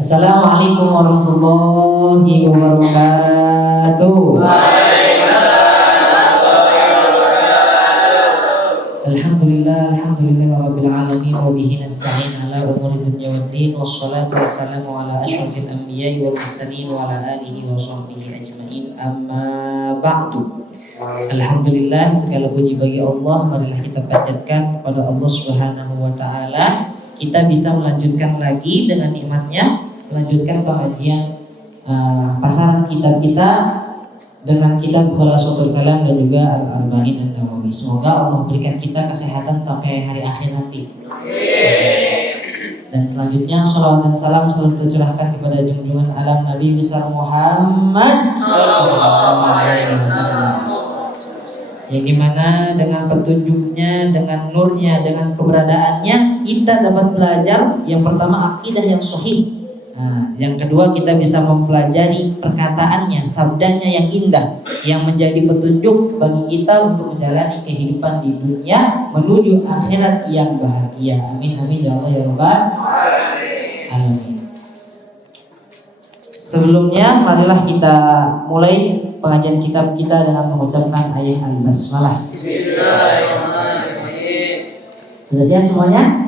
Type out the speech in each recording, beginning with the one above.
Assalamualaikum warahmatullahi wabarakatuh. Alhamdulillah rabbil alamin wa bihi nasta'in ala umuri dunya waddin wassalatu wassalamu ala asyrafil anbiya'i wal mursalin wa ala alihi wa sahbihi ajma'in. Amma ba'du. Alhamdulillah, segala puji bagi Allah. Marilah kita panjatkan kepada Allah Subhanahu wa taala. Kita bisa melanjutkan lagi dengan nikmatnya, melanjutkan pengajian pasaran kitab kita dengan kitab Khulasatul Kalam dan juga Al-Arba'in An-Nawawi. Semoga Allah berikan kita kesehatan sampai hari akhir nanti. Dan selanjutnya salawat dan salam selalu tercurahkan kepada junjungan alam Nabi besar Muhammad sallallahu alaihi wasallam, yang dimana dengan petunjuknya, dengan nurnya, dengan keberadaannya kita dapat belajar yang pertama akidah yang sahih. Nah, yang kedua kita bisa mempelajari perkataannya, sabdanya yang indah, yang menjadi petunjuk bagi kita untuk menjalani kehidupan di dunia menuju akhirat yang bahagia. Amin amin ya Allah ya Rabbal alamin. Sebelumnya marilah kita mulai pengajian kitab kita dengan mengucapkan ayat al-basmalah. Bismillahirrahmanirrahim. Sudah siap semuanya?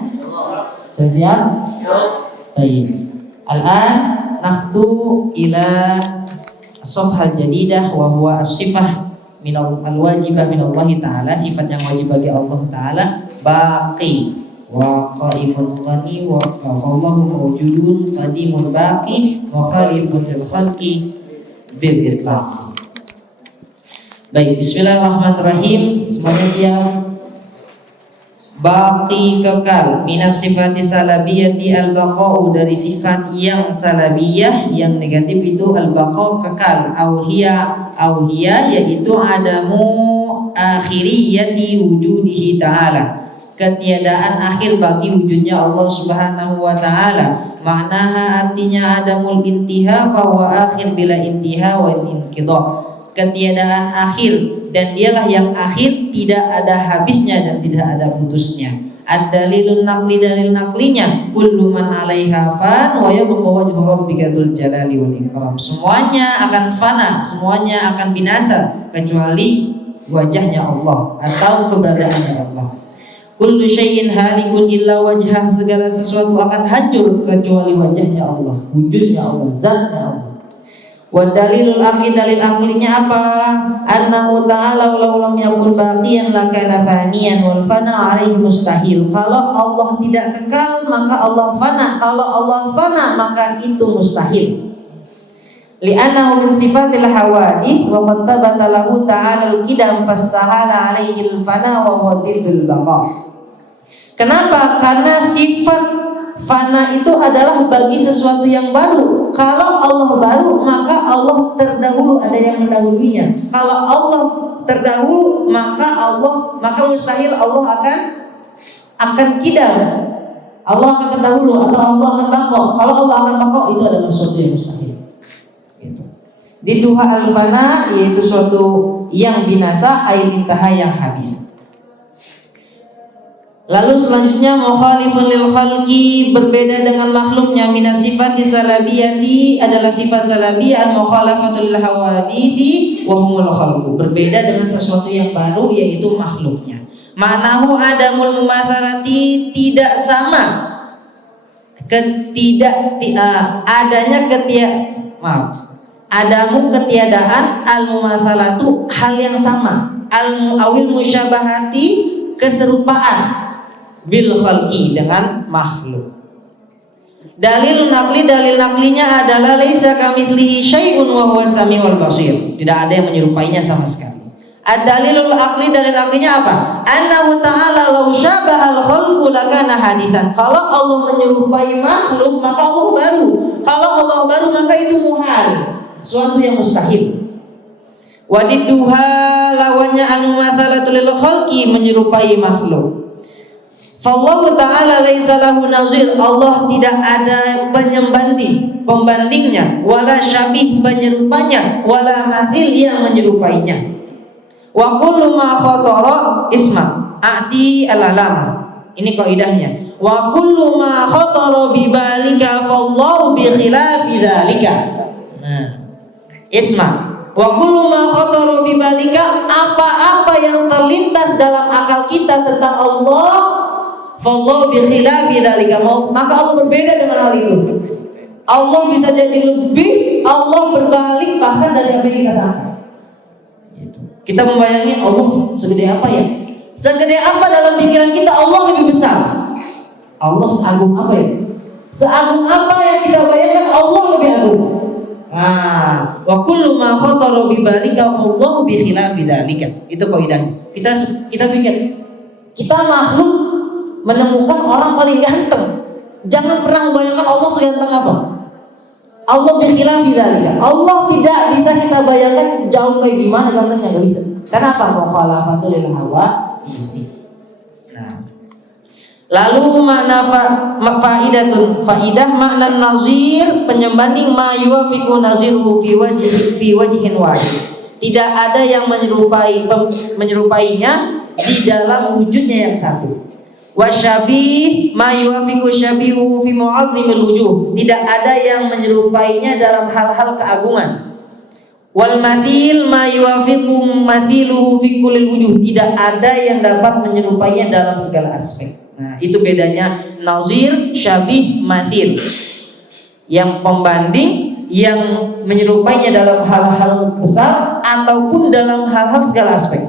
Sudah siap? Baik. Al-an nakhdu ila as-safhah jadidah wa huwa as-sifah min al-wajibah min Allah Ta'ala, sifat yang wajib bagi Allah Ta'ala, baqi wa qaimun ghani wa Allahu mawjudun qadimul baqi wa khaliful khalqi bil itlaq. Baik, bismillahirrahmanirrahim. Semuanya siap? Baqi kekal, minas sifati salabiyati al-baqa'u, dari sifat yang salabiyah yang negatif itu al-baqa' kekal, auhiya yaitu adamu akhiriyati wujudihi ta'ala, ketiadaan akhir bagi wujudnya Allah Subhanahu wa ta'ala. Maknaha artinya adamul intiha fa huwa akhir bila intiha wal inqidha, ketiadaan akhir dan dialah yang akhir, tidak ada habisnya dan tidak ada putusnya. Ad-dalilun naqli, dalil naqlinya, kullu man 'alaiha fan wa yabqa wajhu rabbika dzul jalali wal ikram, semuanya akan fana, semuanya akan binasa kecuali wajahnya Allah atau keberadaannya Allah. Kullu syai'in halikun illa wajhah, segala sesuatu akan hancur kecuali wajahnya Allah, wujudnya Allah, zatnya Allah. Wa dalilul akli, dalil aklinya apa? Annahu ta'ala walau lam yakun baqiyan lakana faniyan wal fana alaihi mustahil. Kalau Allah tidak kekal maka Allah fana, kalau Allah fana maka itu mustahil. Li'annahu min sifatil hawadith wa qad tabata lahu ta'ala al-qidam fastahala alaihi al-fana wa huwa diddul baqa. Kenapa? Karena sifat fana itu adalah bagi sesuatu yang baru. Kalau Allah baru maka Allah terdahulu, ada yang mendahulunya. Kalau Allah terdahulu maka mustahil Allah akan kidam. Allah akan terdahulu atau Allah akan bangkok. Kalau Allah akan bangkok itu adalah sesuatu yang mustahil. Gitu. Di duha al-fana yaitu suatu yang binasa, aintaha yang habis. Lalu selanjutnya mukhalifun lil khalqi, berbeda dengan makhluknya, minas sifati salabiyati, adalah sifat salabiyah, mukhalafatul lil hawadithi wa humul khalqu, berbeda dengan sesuatu yang baru yaitu makhluknya. Ma'nahu adamul mumatsalati, tidak sama, adamu ketiadaan, al mumatsalatu hal yang sama, al awil musyabahati keserupaan, bil khalqi dengan makhluk. Dalil naqli, dalil naqlinya adalah laisa kamitslihi syai'un wa huwa samiul basir, tidak ada yang menyerupainya sama sekali. Ad-dalilul aqli, dalil aqlinya apa? Annahu ta'ala law syabahal khalqu lakana haditsan, kalau Allah menyerupai makhluk maka Allah baru, kalau Allah baru maka itu muhal, suatu yang mustahil. Wadidduha, lawannya al-mumatsalatul lil khalqi, menyerupai makhluk. Fallahu ta'ala laisa lahu nazir, Allah tidak ada pembandingnya, wala syabih penyerupanya, wala mathil yang menyerupainya. Wa kullu ma khatara isma a'ti al-alama, ini kaidahnya. Wa kullu ma khatara bi balika fallahu bi khilafi dzalika. Nah, isma wa kullu ma khatara bi balika, apa-apa yang terlintas dalam akal kita tentang Allah, fallahu bi khilafi dzalika, maka Allah berbeda dengan hal itu. Allah bisa jadi lebih, Allah berbalik bahkan dari apa yang kita sangka. Kita membayangin Allah segede apa ya? Segede apa dalam pikiran kita Allah lebih besar? Allah seagung apa ya? Seagung apa yang kita bayangkan Allah lebih agung? Nah, wa kullu ma khatara bi balika fallahu bi khilafi dzalika. Itu kaidahnya. Kita pikir kita makhluk menemukan orang paling ganteng. Jangan pernah membayangkan Allah seganteng apa. Allah bi khilafi dzalika. Allah tidak bisa kita bayangkan jauh kayak gimana gantengnya, enggak bisa. Kenapa? Mukhalafatu lil hawa. Nah, lalu makna faidah makna nazir, penyembanding ma yuwafiqu naziruhu fi wajhin wahid. Tidak ada yang menyerupainya di dalam wujudnya yang satu. Wasyabih ma yuwafiqu syabihu fi mu'azzimil wujuh. Tidak ada yang menyerupainya dalam hal-hal keagungan. Wal mathil ma yuwafiqu mathiluhu fi kullil wujuh. Tidak ada yang dapat menyerupainya dalam segala aspek. Nah, itu bedanya nazir, syabih, mathil. Yang pembanding, yang menyerupainya dalam hal-hal besar ataupun dalam hal-hal segala aspek.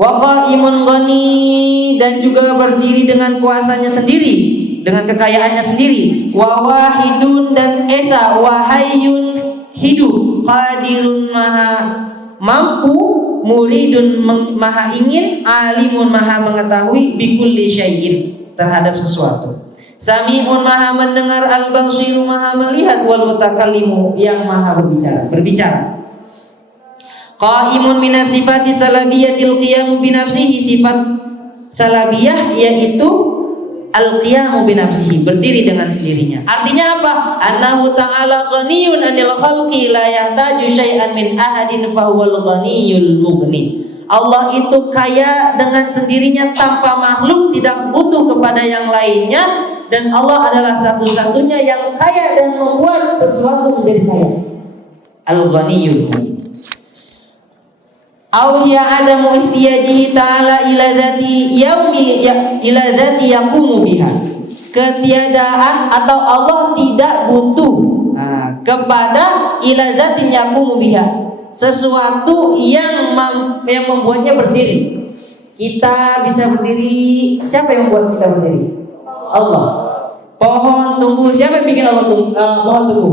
Wa qaimun ghani, dan juga berdiri dengan kuasanya sendiri, dengan kekayaannya sendiri. Wa wahidun, dan esa, wa hayyun, hidup, qadirun, maha mampu, muridun, maha ingin, alimun, maha mengetahui, bikulli syai'in, terhadap sesuatu. Sami'un, maha mendengar, al-basiru, maha melihat, wal mutakallimu, yang maha berbicara. Qaimun minas sifati salabiyatil qiyamu binafsihi, sifat salabiyah yaitu al-qiyamu binafsihi, berdiri dengan sendirinya. Artinya apa? Annahu ta'ala ghaniyun 'anil khalqi la yahtaju syai'an min ahadin fa huwal ghaniyul mughni. Allah itu kaya dengan sendirinya tanpa makhluk, tidak butuh kepada yang lainnya, dan Allah adalah satu-satunya yang kaya dan membuat sesuatu menjadi kaya. Al-ghaniyul mughni. Aw hiya adamu ihtiyajihi ta'ala ila dzati yaqumu biha. Ketiadaan atau Allah tidak butuh kepada ila dzati yaqumu biha, sesuatu yang membuatnya berdiri. Kita bisa berdiri, siapa yang membuat kita berdiri? Allah. Pohon tumbuh, siapa yang bikin pohon tumbuh?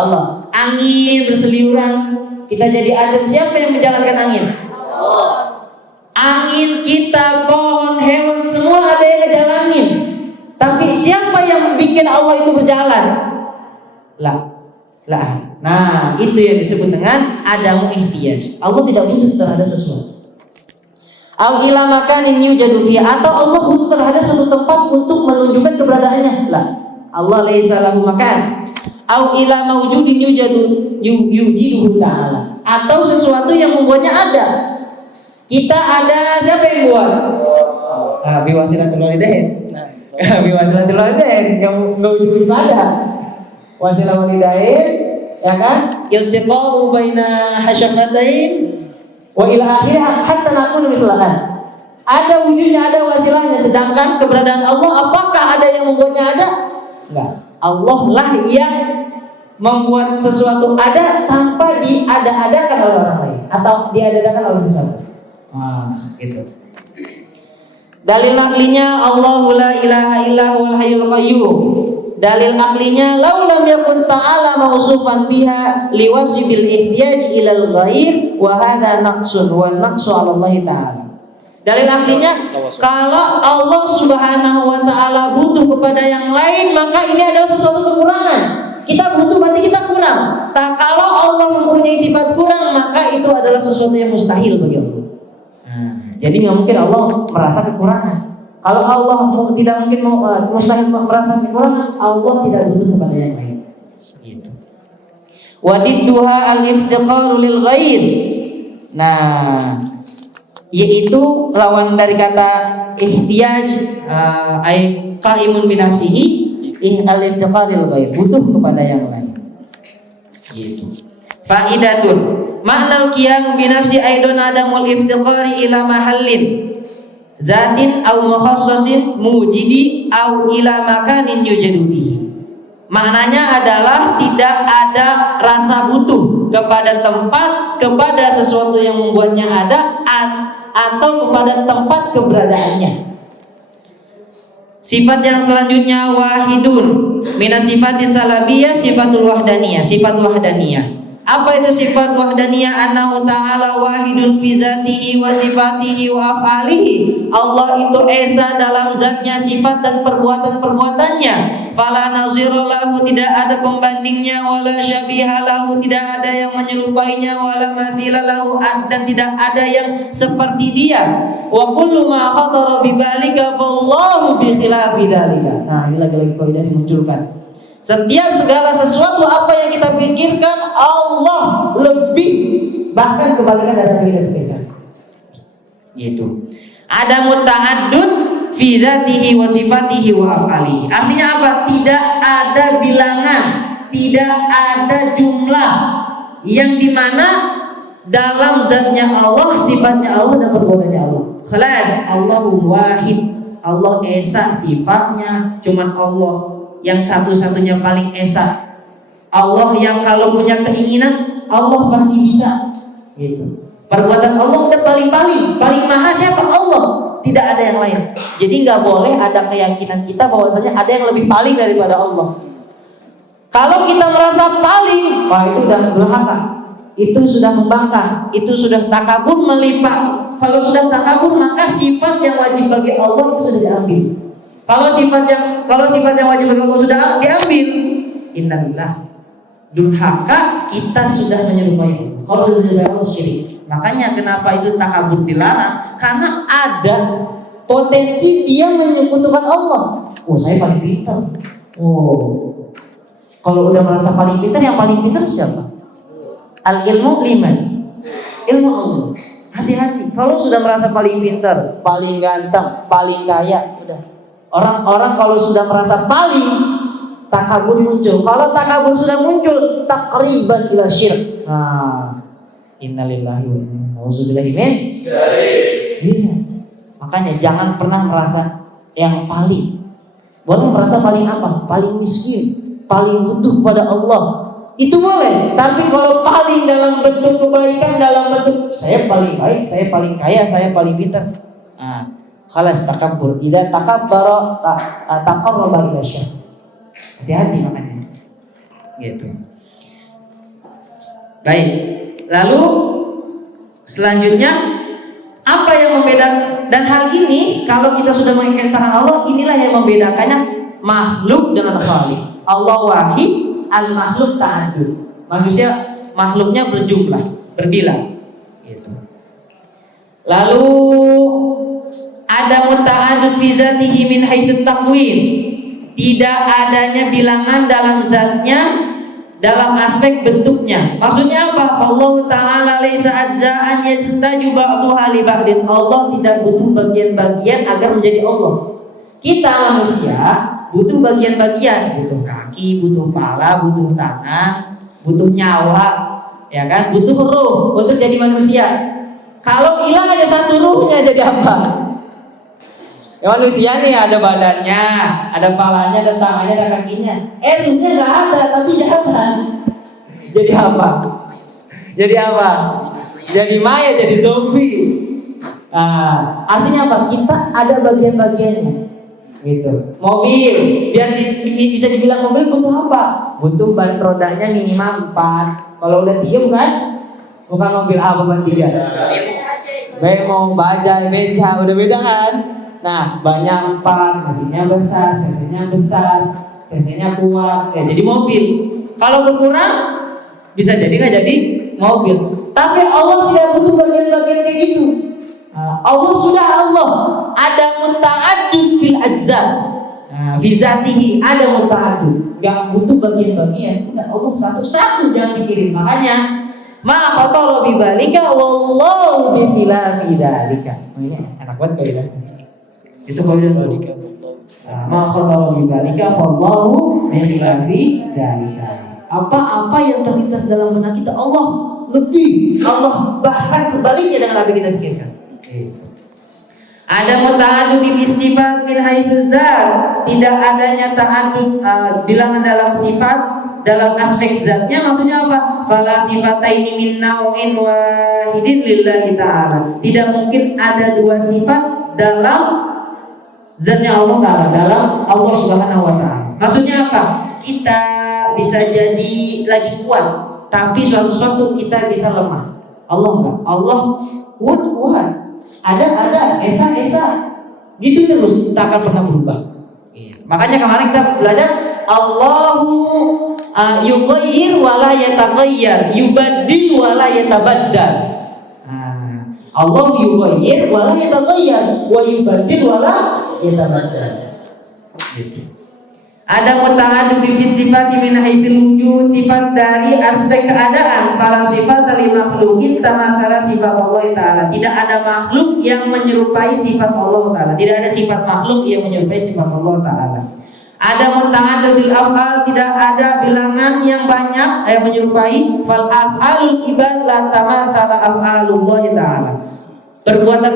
Allah. Angin berseliuran, kita jadi adem, siapa yang menjalankan angin? Angin, kita, pohon, hewan, semua ada yang ngejalanin. Tapi siapa yang bikin Allah itu berjalan? Lah. Nah, itu yang disebut dengan adamu ihtiyaj. Allah tidak butuh terhadap sesuatu. Au ila makanin yujadu fi, atau Allah butuh terhadap suatu tempat untuk menunjukkan keberadaannya. Lah, Allah laisa lahu makan. Au ila mawjudin yujiduhu ta'ala, atau sesuatu yang membuatnya ada. Kita ada, siapa yang buat? Biwasilatul walidain. Biwasilatul walidain yang mewujud ibadah. Wasilah walidain, ya kan? Iltiqa'u baina hasyafatain wa ila akhirih hatta naqulu mithlahan. Ada wujudnya, ada wasilahnya, sedangkan keberadaan Allah, apakah ada yang membuatnya ada? Enggak. Allah lah yang membuat sesuatu ada tanpa diada-adakan oleh orang lain atau diada-adakan oleh sesuatu. Gitu. Dalil aklinya Allahu la ilaha illa huwal hayyul qayyum. Dalil aklinya law lam yakun ta'ala mausufan biha liwasibil ihtiyaj ilal ghair wa hadha naqsun wa naqsu 'ala Allah ta'ala. Dalil aklinya, kalau Allah Subhanahu wa ta'ala butuh kepada yang lain, maka ini adalah sesuatu kekurangan. Kita butuh berarti kita kurang. Kalau Allah mempunyai sifat kurang, maka itu adalah sesuatu yang mustahil bagi Allah. Jadi nggak mungkin Allah merasa kekurangan. Kalau Allah tidak mungkin mustahil merasa kekurangan, Allah tidak butuh kepada yang lain. Wadidduha al-iftiqaru lil ghair. Nah, yaitu lawan dari kata ihtiyaj, qaimun binafsihi, al-iftiqaril ghair, butuh kepada yang lain. Gitu. Faidatun ma'nal qiyam bi nafsi aidon adamul iftiqari ila mahallin zatin aw mukhassasin mujidi aw ila makanin yujadu fihi. Maknanya adalah tidak ada rasa butuh kepada tempat, kepada sesuatu yang membuatnya ada, atau kepada tempat keberadaannya. Sifat yang selanjutnya wahidun minas sifati salabiyah sifatul wahdaniyah, sifat wahdaniyah. Apa itu sifat wahdaniyah? Annahu ta'ala wahidun fi zatihi wa sifatihi wa af'alihi. Allah itu esa dalam zatnya, sifat dan perbuatan-perbuatannya. Fala nazira lahu, tidak ada pembandingnya, wala syabiha lahu, tidak ada yang menyerupainya, wala mathila lahu, dan tidak ada yang seperti dia. Wa kullu ma khatara bi balika fa Allahu bi khilafi dzalika. Nah, ini lagi-lagi kaidah dimunculkan. Setiap segala sesuatu apa yang kita pikirkan, Allah lebih, bahkan kebalikan dari yang kita pikirkan. Gitu. Ada muta'addud fi dzatihi wa sifatihi wa af'alihi. Artinya apa? Tidak ada bilangan, tidak ada jumlah yang dimana dalam zatnya Allah, sifatnya Allah dan perbuatannya Allah. Khalas, Allahu wahid. Allah esa, sifatnya cuman Allah yang satu-satunya paling esa. Allah yang kalau punya keinginan, Allah pasti bisa. Gitu. Perbuatan Allah udah paling maha siapa? Allah. Tidak ada yang lain. Jadi nggak boleh ada keyakinan kita bahwasanya ada yang lebih paling daripada Allah. Kalau kita merasa paling, wah itu udah durhaka. Itu sudah membangkang, itu sudah takabur melipat. Kalau sudah takabur, maka sifat yang wajib bagi Allah itu sudah diambil. Kalau sifat yang wajib bagi Allah sudah diambil, innalillah, durhaka, kita sudah menyerupai. Kalau sudah menyerupai Allah syirik. Makanya kenapa itu takabur dilarang? Karena ada potensi dia menyekutukan Allah. Oh, saya paling pintar. Oh, kalau udah merasa paling pintar, yang paling pintar siapa? Al ilmu liman, ilmu Allah. Hati-hati. Kalau sudah merasa paling pintar, paling ganteng, paling kaya, udah. Orang-orang kalau sudah merasa paling, takabur muncul. Kalau takabur sudah muncul, takriban ila syirk. Innalillahi wa inna ilaihi raji'un. Makanya jangan pernah merasa yang paling. Boleh merasa paling apa? Paling miskin, paling butuh pada Allah. Itu boleh. Tapi kalau paling dalam bentuk kebaikan, dalam bentuk saya paling baik, saya paling kaya, saya paling pintar. Khalas takabur. Idza takabbara taqarraba ila syirk. Hati-hati makanya. Gitu. Baik. Lalu selanjutnya apa yang membedakan, dan hal ini kalau kita sudah mengesahkan Allah, inilah yang membedakannya makhluk dengan khalik. Allah wahid, al makhluk ta'addud. Manusia makhluknya berjumlah, berbilang. Gitu. Lalu ada muta'addud fi dzatihi min haitsu taqwim. Tidak adanya bilangan dalam zatnya, dalam aspek bentuknya. Maksudnya apa? Allah Ta'ala laisa ajza'an yastaju ba'duha li ba'din. Allah tidak butuh bagian-bagian agar menjadi Allah. Kita manusia butuh bagian-bagian, butuh kaki, butuh kepala, butuh tangan, butuh nyawa, ya kan? Butuh ruh untuk jadi manusia. Kalau hilang aja satu ruhnya jadi apa? Ya manusia nih ada badannya, ada palanya, ada tangannya, ada kakinya. Ruhnya nggak ada, tapi jalan. Jadi apa? Jadi apa? Jadi mayat, jadi zombie. Artinya apa? Kita ada bagian-bagiannya. Gitu. Mobil, biar bisa dibilang mobil butuh apa? Butuh ban rodanya minimal 4. Kalau udah diem kan? Bukan mobil A, beban 3. Bemo, bajai, beca, udah beda kan? Nah, banyak 4, mesinnya besar, cc-nya kuat, ya jadi mobil. Kalau berkurang, bisa jadi nggak jadi mobil. Tapi Allah tidak butuh bagian-bagian kayak gitu. Allah sudah Allah. Ada muta'addud fil ajza. Fi zatihi ada muta'addud. Gak butuh bagian-bagian. Udah Allah satu-satu, jangan pikirin. Makanya ma khatara bi balika wallahu bi khilafi dzalika. Ini enak banget kaidah. Itu kaidah. Ma khatara bi dzalika fallahu min khilafi dzalika. Apa-apa yang terlintas dalam benak kita Allah lebih, Allah bahkan sebaliknya dengan apa kita pikirkan. Ada ta'addud fi sifat min haitsu zat, tidak adanya ta'addud bilangan dalam sifat dalam aspek zatnya. Maksudnya apa? Fala sifataini min nau'in wahidin lillahi ta'ala. Tidak mungkin ada dua sifat dalam zatnya Allah Ta'ala, dalam Allah Subhanahu wa Ta'ala. Maksudnya apa? Kita bisa jadi lagi kuat, tapi suatu kita bisa lemah. Allah enggak. Allah kuat. Ada, esa. Gitu terus, tak akan pernah berubah. Makanya kemarin kita belajar Allahu yughayyir wa la yataghayyar, yubaddil wa la yatabaddal. Allah yughayyir wa la yataghayyar wa yubaddil wa la yatabaddal. Ada muta'addid fi sifati min haitsil wujud, sifat dari aspek keadaan. Fala sifat li makhluqin tamathala sifat Allah Ta'ala. Tidak ada makhluk yang menyerupai sifat Allah Ta'ala. Tidak ada sifat makhluk yang menyerupai sifat Allah Ta'ala. Ada muta'addidul af'al, tidak ada bilangan yang banyak yang menyerupai. Fal af'alul ibad la tamathala af'alullah Ta'ala. Perbuatan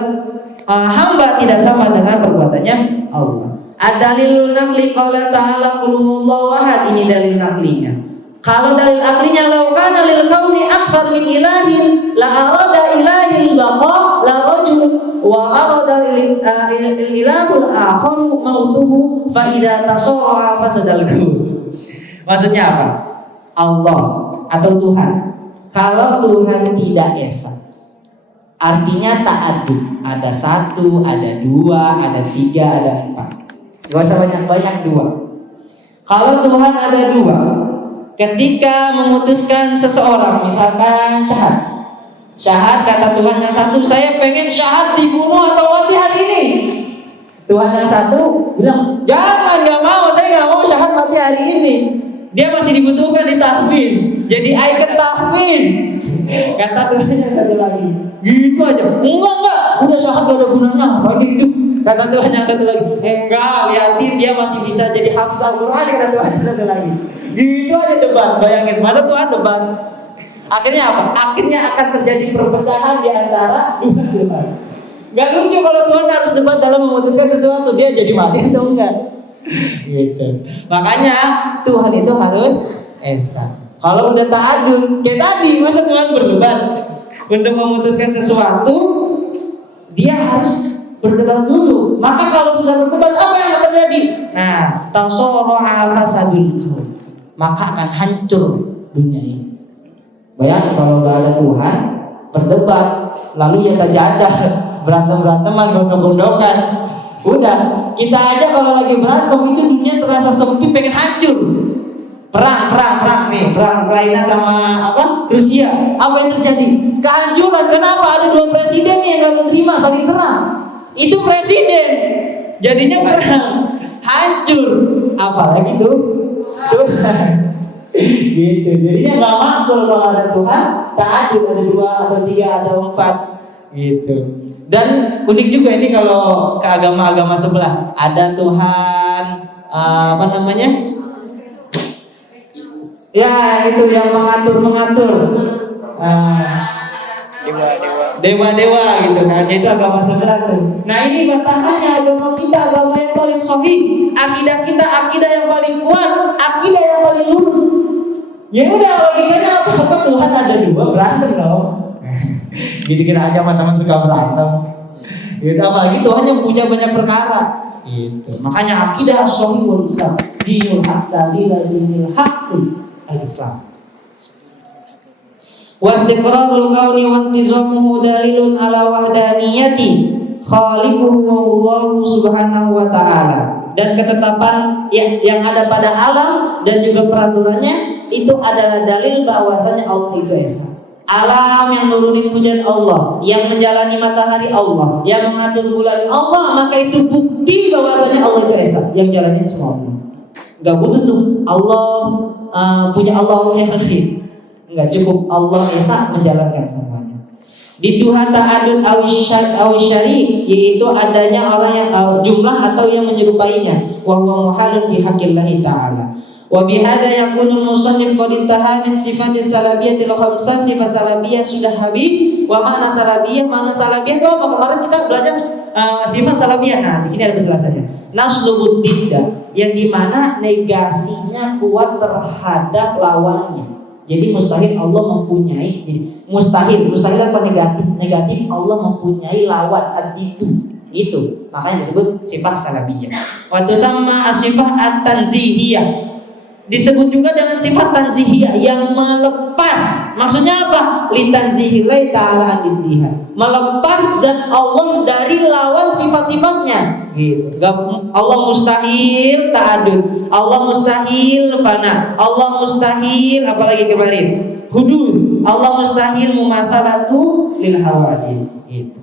hamba tidak sama dengan perbuatannya Allah. Ad-dalilun naqli qala ta'ala qul huwallahu ahad, ini dalil naqlinya. Kalau dalil aklinya law kana lil kauni akthar min ilahin la arada ilahil baqa la rajul wa arada ilahul akhar mautuhu fa idza tasawwa fasadal kaun. Maksudnya apa? Allah atau Tuhan. Kalau Tuhan tidak esa, artinya ta'addud. Ada satu, ada dua, ada tiga, ada empat. Gak usah banyak-banyak dua. Kalau Tuhan ada dua, ketika memutuskan seseorang, misalkan syahad kata Tuhan yang satu, saya pengen syahad dibunuh atau mati hari ini. Tuhan yang satu bilang, jangan, gak mau, saya gak mau syahad mati hari ini. Dia masih dibutuhkan di tahfiz, jadi ikon tahfiz. Kata Tuhan yang satu lagi, gitu aja, enggak, udah syahad gak ada gunanya, apa itu? Kata Tuhan yang satu lagi, enggak, lihatin dia masih bisa jadi hafiz Al-Quran. Kata Tuhan yang satu lagi, gitu aja debat. Bayangin, masa Tuhan debat? Akhirnya apa? Akhirnya akan terjadi perpecahan di antara dua Tuhan. Gak lucu kalau Tuhan harus debat dalam memutuskan sesuatu, dia jadi mati atau enggak? Gitu. Makanya Tuhan itu harus esa. Kalau udah ta'addud, kayak tadi, masa Tuhan berdebat untuk memutuskan sesuatu, dia harus berdebat dulu. Maka kalau sudah berdebat, apa yang akan terjadi? Nah, tasawwara fasadul kaun, maka akan hancur dunia ini. Bayangin kalau udah ada Tuhan berdebat, lalu ya tajadah, berantem-beranteman, gondok-gondokan. Udah, kita aja kalau lagi berantem itu dunia terasa sempit, pengen hancur. Perang nih, perang Ukraina sama Rusia. Apa yang terjadi? Kehancuran. Kenapa? Ada dua presiden yang gak menerima, saling serang. Itu presiden, jadinya perang, hancur. Apalagi tuh Tuhan. Gitu. Jadinya nggak makul kalau ada Tuhan. Ta'addud, ada dua atau tiga atau empat. Gitu. Dan unik juga ini kalau ke agama-agama sebelah. Ada Tuhan ya itu yang mengatur. Dewa gitu kan, itu agama sebelah tuh. Nah ini batasannya agama kita, agama yang paling sahih, akidah kita, akidah yang paling kuat, akidah yang paling lurus. Ya udah, logikanya apa Tuhan ada dua, berantem dong. Gitu-gitu aja teman-teman suka berantem. Gitu, apalagi Tuhan yang punya banyak perkara. Gitu. Makanya akidah sahih wal Islam, dinul haq sabila dinil haq al-Islam. Wastiqrarul kauni wa intizamuhu dalilun ala wahdaniyati khaliquhu Allahu subhanahu wa ta'ala. Dan ketetapan yang ada pada alam dan juga peraturannya itu adalah dalil bahwasanya Allah itu esa. Alam yang nurunin hujan Allah, yang menjalani matahari Allah, yang mengatur bulan Allah, maka itu bukti bahwasanya Allah itu esa, yang jalanin semua Allah. Gak butuh tuh Allah punya Allah yang lain. Enggak cukup Allah esa menjalankan semuanya. Diduha ta'adud aw syari, yaitu adanya orang yang jumlah atau yang menyerupainya. Wa huwa muhalun fi haqqillahi ta'ala. Wa bihadza yakunu musannif qad intaha min sifat salabiyatil khamsah. Sifat salabiyah sudah habis. Wa makna salabiyah itu apa? Kemarin kita belajar sifat salabiyah. Nah, di sini ada penjelasannya. Naslubud didda, yang dimana negasinya kuat terhadap lawannya. Jadi mustahil Allah mempunyai, mustahil apa negatif Allah mempunyai lawan itu. Makanya disebut sifat salabiyah. Wa tusamma as-sifat at-tanzihiyah, disebut juga dengan sifat tanzihiyah yang melepas. Maksudnya apa? Litanzihilai ta'ala an-diddiha, melepas zat Allah dari lawan sifat-sifatnya gitu. Allah mustahil ta'adud, Allah mustahil fana, Allah mustahil apalagi kemarin hudud, Allah mustahil mumatsalatu lil hawadits gitu.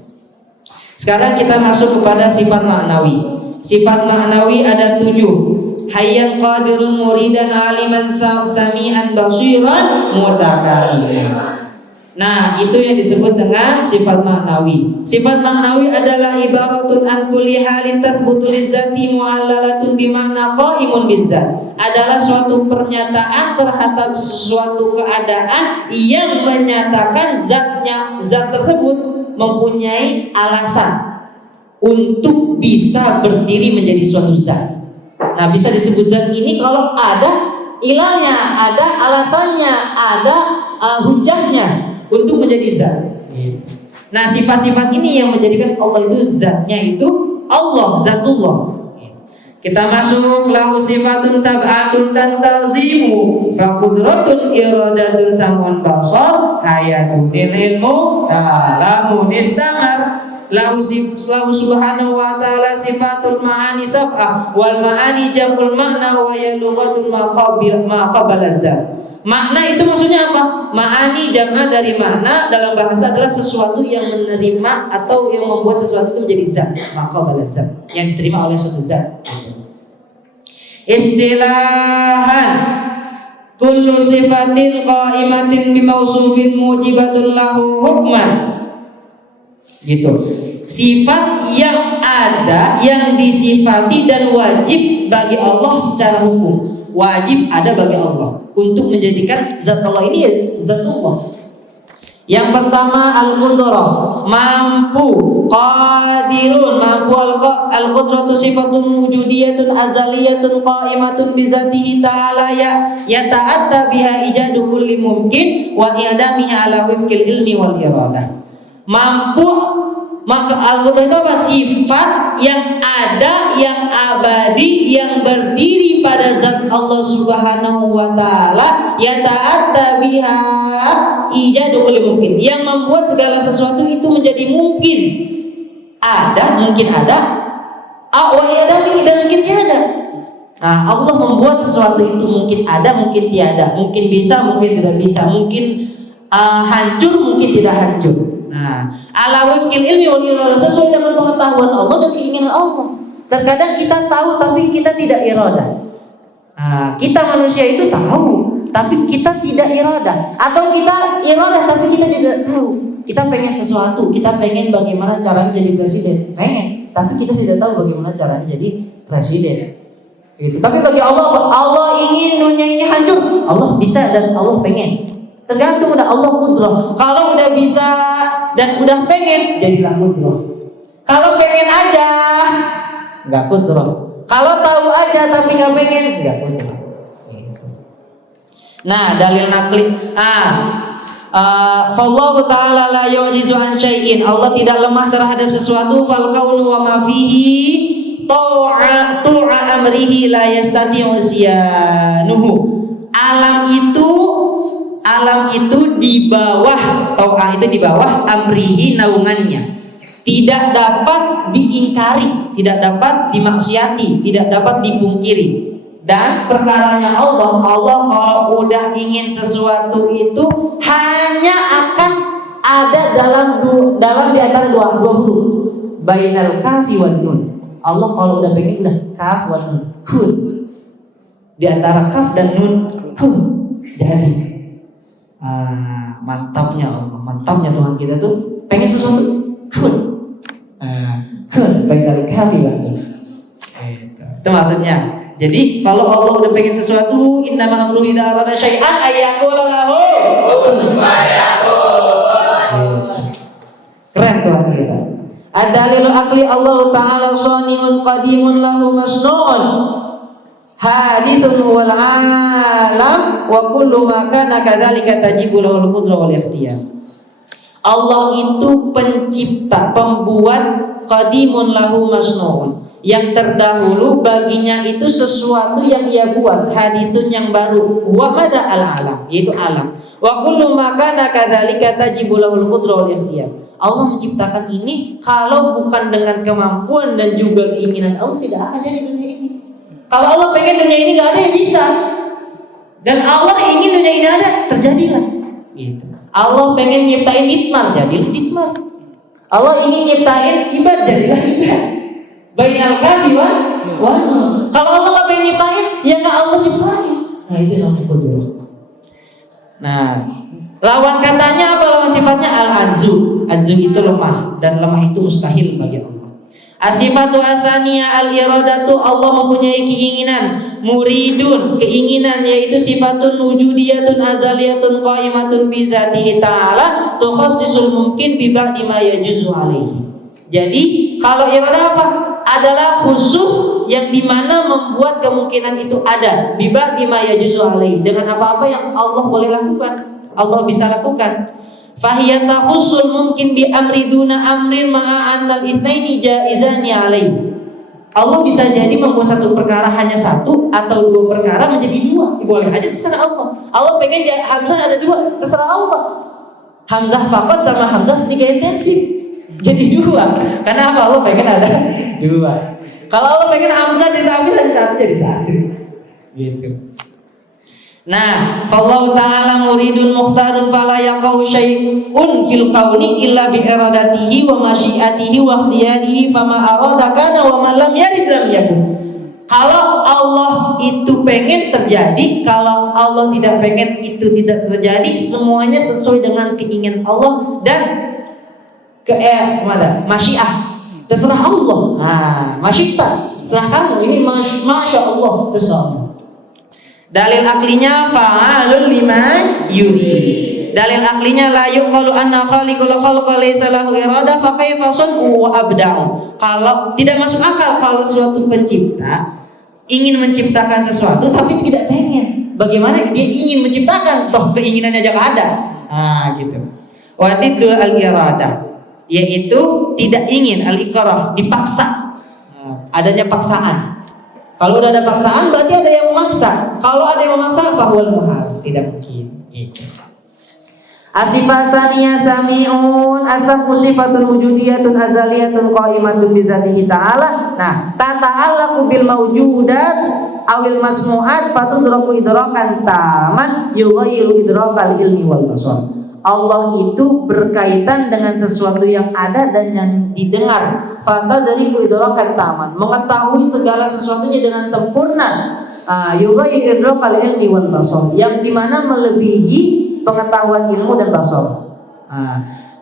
Sekarang kita masuk kepada sifat maknawi. Sifat maknawi ada 7. Hayyan qadirun muridan aliman sami'an basiran mutakalliman. Nah, itu yang disebut dengan sifat maknawi. Sifat maknawi adalah ibaratun an kulli halin tathbutu lizzati mu'allalatun bimakna qaimun bizzat. Adalah suatu pernyataan terhadap sesuatu keadaan yang menyatakan zat tersebut mempunyai alasan untuk bisa berdiri menjadi suatu zat. Nah, bisa disebut zat ini kalau ada ilahnya, ada alasannya, ada hujahnya untuk menjadi zat. Nah, sifat-sifat ini yang menjadikan Allah itu zatnya itu Allah, zatullah. Kita masuk lahu sifatun sab'atun tantazimu fa qudratun iradatun samun basar hayatun ilmu kalamun istamar. Lahu subhanahu wa ta'ala sifatul ma'ani sab'ah wal ma'ani jam'ul makna wa ya lughatul maqabil zat. Makna itu maksudnya apa? Ma'ani jam'a dari makna dalam bahasa adalah sesuatu yang menerima atau yang membuat sesuatu itu menjadi zat, maqabil zat, yang diterima oleh suatu zat. Istilahan kullu sifatin qa'imatin bimausufin mujibatun lahu hukman. Gitu. Sifat yang ada, yang disifati dan wajib bagi Allah secara hukum. Wajib ada bagi Allah untuk menjadikan zat Allah ini ya zat Allah. Yang pertama al-qudrah, mampu, qadirun, mampu. Al-qudratu sifatun wujudiyatun azaliyatun qa'imatun bizatihi ta'ala yata'atta biha ijadu kulli mumkin wa i'damiha ala wifqil ilmi wal iradah. Mampu, maka al-qudrah itu apa? Sifat yang ada, yang abadi, yang berdiri pada zat Allah Subhanahu wa ta'ala, yata'atta biha ijadu kulli mungkin, yang membuat segala sesuatu itu menjadi mungkin. Ada, mungkin ada, wa yadami, dan mungkin tiada. Nah, Allah membuat sesuatu itu mungkin ada, mungkin tiada, mungkin bisa, mungkin tidak bisa, mungkin hancur, mungkin tidak hancur. Nah, ala wifqil ilmi wal iradah, sesuai dengan pengetahuan Allah dan keinginan Allah. Terkadang kita tahu tapi kita tidak iradah. Nah, kita manusia itu tahu tapi kita tidak iradah, atau kita iradah tapi kita tidak tahu. Kita pengen sesuatu, kita pengen bagaimana caranya jadi presiden, pengen, tapi kita tidak tahu bagaimana caranya jadi presiden. Gitu. Tapi bagi Allah, Allah ingin dunia ini hancur, Allah bisa dan Allah pengen. Tergantung udah Allah qudrah. Kalau udah bisa dan udah pengen, jadilah qudrah. Kalau pengen aja, nggak qudrah. Kalau tahu aja tapi nggak pengen, nggak qudrah. Nah, dalil nakli. Fallahu ta'ala la yu'jizu an syai'in. Allah tidak lemah terhadap sesuatu. Fal kaunu wa ma fihi tu'a amrihi la yastati'u syanuhu. Alam itu di bawah, tau'ah itu di bawah amrihi, naungannya. Tidak dapat diingkari, tidak dapat dimaksiati, tidak dapat dipungkiri. Dan perkaranya Allah kalau udah ingin sesuatu itu hanya akan ada dalam di antara dua huruf, bainal kafi wan nun. Allah kalau udah pengen udah kaf wan nun, kun. Di antara kaf dan nun, kun. Jadi mantapnya Allah, mantapnya Tuhan kita tuh pengen sesuatu kun. Kun bainal kafi wa itu maksudnya. Jadi kalau Allah udah pengen sesuatu, innama amruhu idza arada syai'an ayyaqula lahu kun fayakun. Keren tuh kita. Ad-dalilu aqli Allah Ta'ala shani'un qadimun lahu masnu'un hadithun wal alam wa kullu ma kana kadzalika tajibu lahu al-qudrah wal ikhtiyar. Allah itu pencipta, pembuat, qadimun lahu masnu'un, yang terdahulu baginya itu sesuatu yang ia buat, hadithun yang baru, wa mada al-alam, yaitu alam, wa kullu ma kana kadzalika tajibu lahu al-qudrah wal ikhtiyar. Allah menciptakan ini kalau bukan dengan kemampuan dan juga keinginan Allah tidak akan jadi dunia ini. Kalau Allah pengen dunia ini gak ada yang bisa, dan Allah ingin dunia ini ada, terjadilah gitu. Allah pengen nyiptain itmar, jadilah itmar. Allah ingin nyiptain ibad, jadilah ibad. Bainal kafi wa kalau Allah gak pengen nyiptain, ya gak Allah ciptain. Nah itu namanya kudus. Nah, lawan katanya apa? Lawan sifatnya al-azzu. Azzu itu lemah, dan lemah itu mustahil bagi Allah. Asifatu atsaniyah al-iradatu, Allah mempunyai keinginan, muridun, keinginan, yaitu sifatun wujudiyatun azaliyatun qaimatun bi dzatihi ta'ala tukhassisul mungkin bi ba'di ma yajuzu alaihi. Jadi kalau iradah apa? Adalah khusus yang dimana membuat kemungkinan itu ada, bi ba'di ma yajuzu alaihi, dengan apa-apa yang Allah boleh lakukan, Allah bisa lakukan. Fahiyat takhusul mungkin bi amri duna amrin ma'a annal itsnaini jaizani alaihi. Allah bisa jadi membuat satu perkara hanya satu atau dua perkara menjadi dua. Boleh aja, terserah Allah. Allah pengen Hamzah ada dua, terserah Allah. Hamzah faqat sama Hamzah tiga intensif jadi dua. Karena apa? Allah pengen ada dua. Kalau Allah pengen Hamzah diambil dari satu jadi satu. Gitu. Nah, Allah Ta'ala muridun mukhtarun fala yaqau syai'un fil kauni illa bi iradatihi wa masyiatihi wa ikhtiyarihi fama arada kana wa man lam yarid lam yakun. Kalau Allah itu pengen terjadi, kalau Allah tidak pengen itu tidak terjadi, semuanya sesuai dengan keinginan Allah dan masyiah. Terserah Allah. Nah, masyiah terserah kamu. Ini masya Allah, terserah Allah. Dalil aklinya fa'alun liman yuri. Dalil aklinya la yuqalu anna khaliqul khalqa laysa lahu iradah fa kaifa sun'u wa abda'u. Kalau tidak masuk akal kalau suatu pencipta ingin menciptakan sesuatu tapi tidak pengen. Bagaimana dia ingin menciptakan toh keinginannya aja ada. Ah gitu. Wa tiddu al-iradah, yaitu tidak ingin, al-ikrah, dipaksa. Adanya paksaan. Kalau udah ada paksaan berarti ada yang memaksa. Kalau ada yang memaksa fahuwal muhal, tidak mungkin. Gitu. Asifasaniyah sami'un asafu sifatun wujudiyatun azaliyatun qaimatun bi dzatihi ta'ala. Nah, tata'allaqu bil mawjudat awil masmu'at fatudraku idrakan taman yughayyiru idrakal ilmi wal basar. Allah itu berkaitan dengan sesuatu yang ada dan yang didengar. Fata dari idrakan taman, mengetahui segala sesuatunya dengan sempurna. Yughayyiru idrakal ilmi wal basar, yang dimana melebihi pengetahuan ilmu dan basar.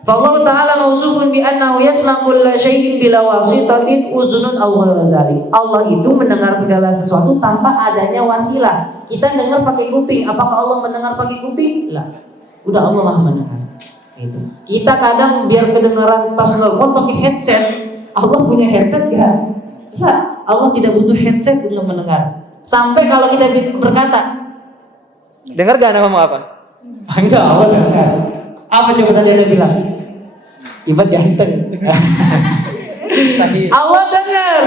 Allah Ta'ala mausufun bi annahu yasma'u kulla syai'in bila wasitatin uzunun aw ghairu dzalik. Allah itu mendengar segala sesuatu tanpa adanya wasilah. Kita dengar pakai kuping, apakah Allah mendengar pakai kuping? Lah. Udah Allah Maha mendengar. Gitu. Kita kadang biar kedengaran pas nelpon pakai headset. Allah punya headset enggak? Ya, Allah tidak butuh headset untuk mendengar. Sampai kalau kita berkata, dengar gak anak ngomong apa? Enggak, Allah dengar. Apa coba tadi Anda bilang? Ibad ganteng. Mustahil. Allah dengar.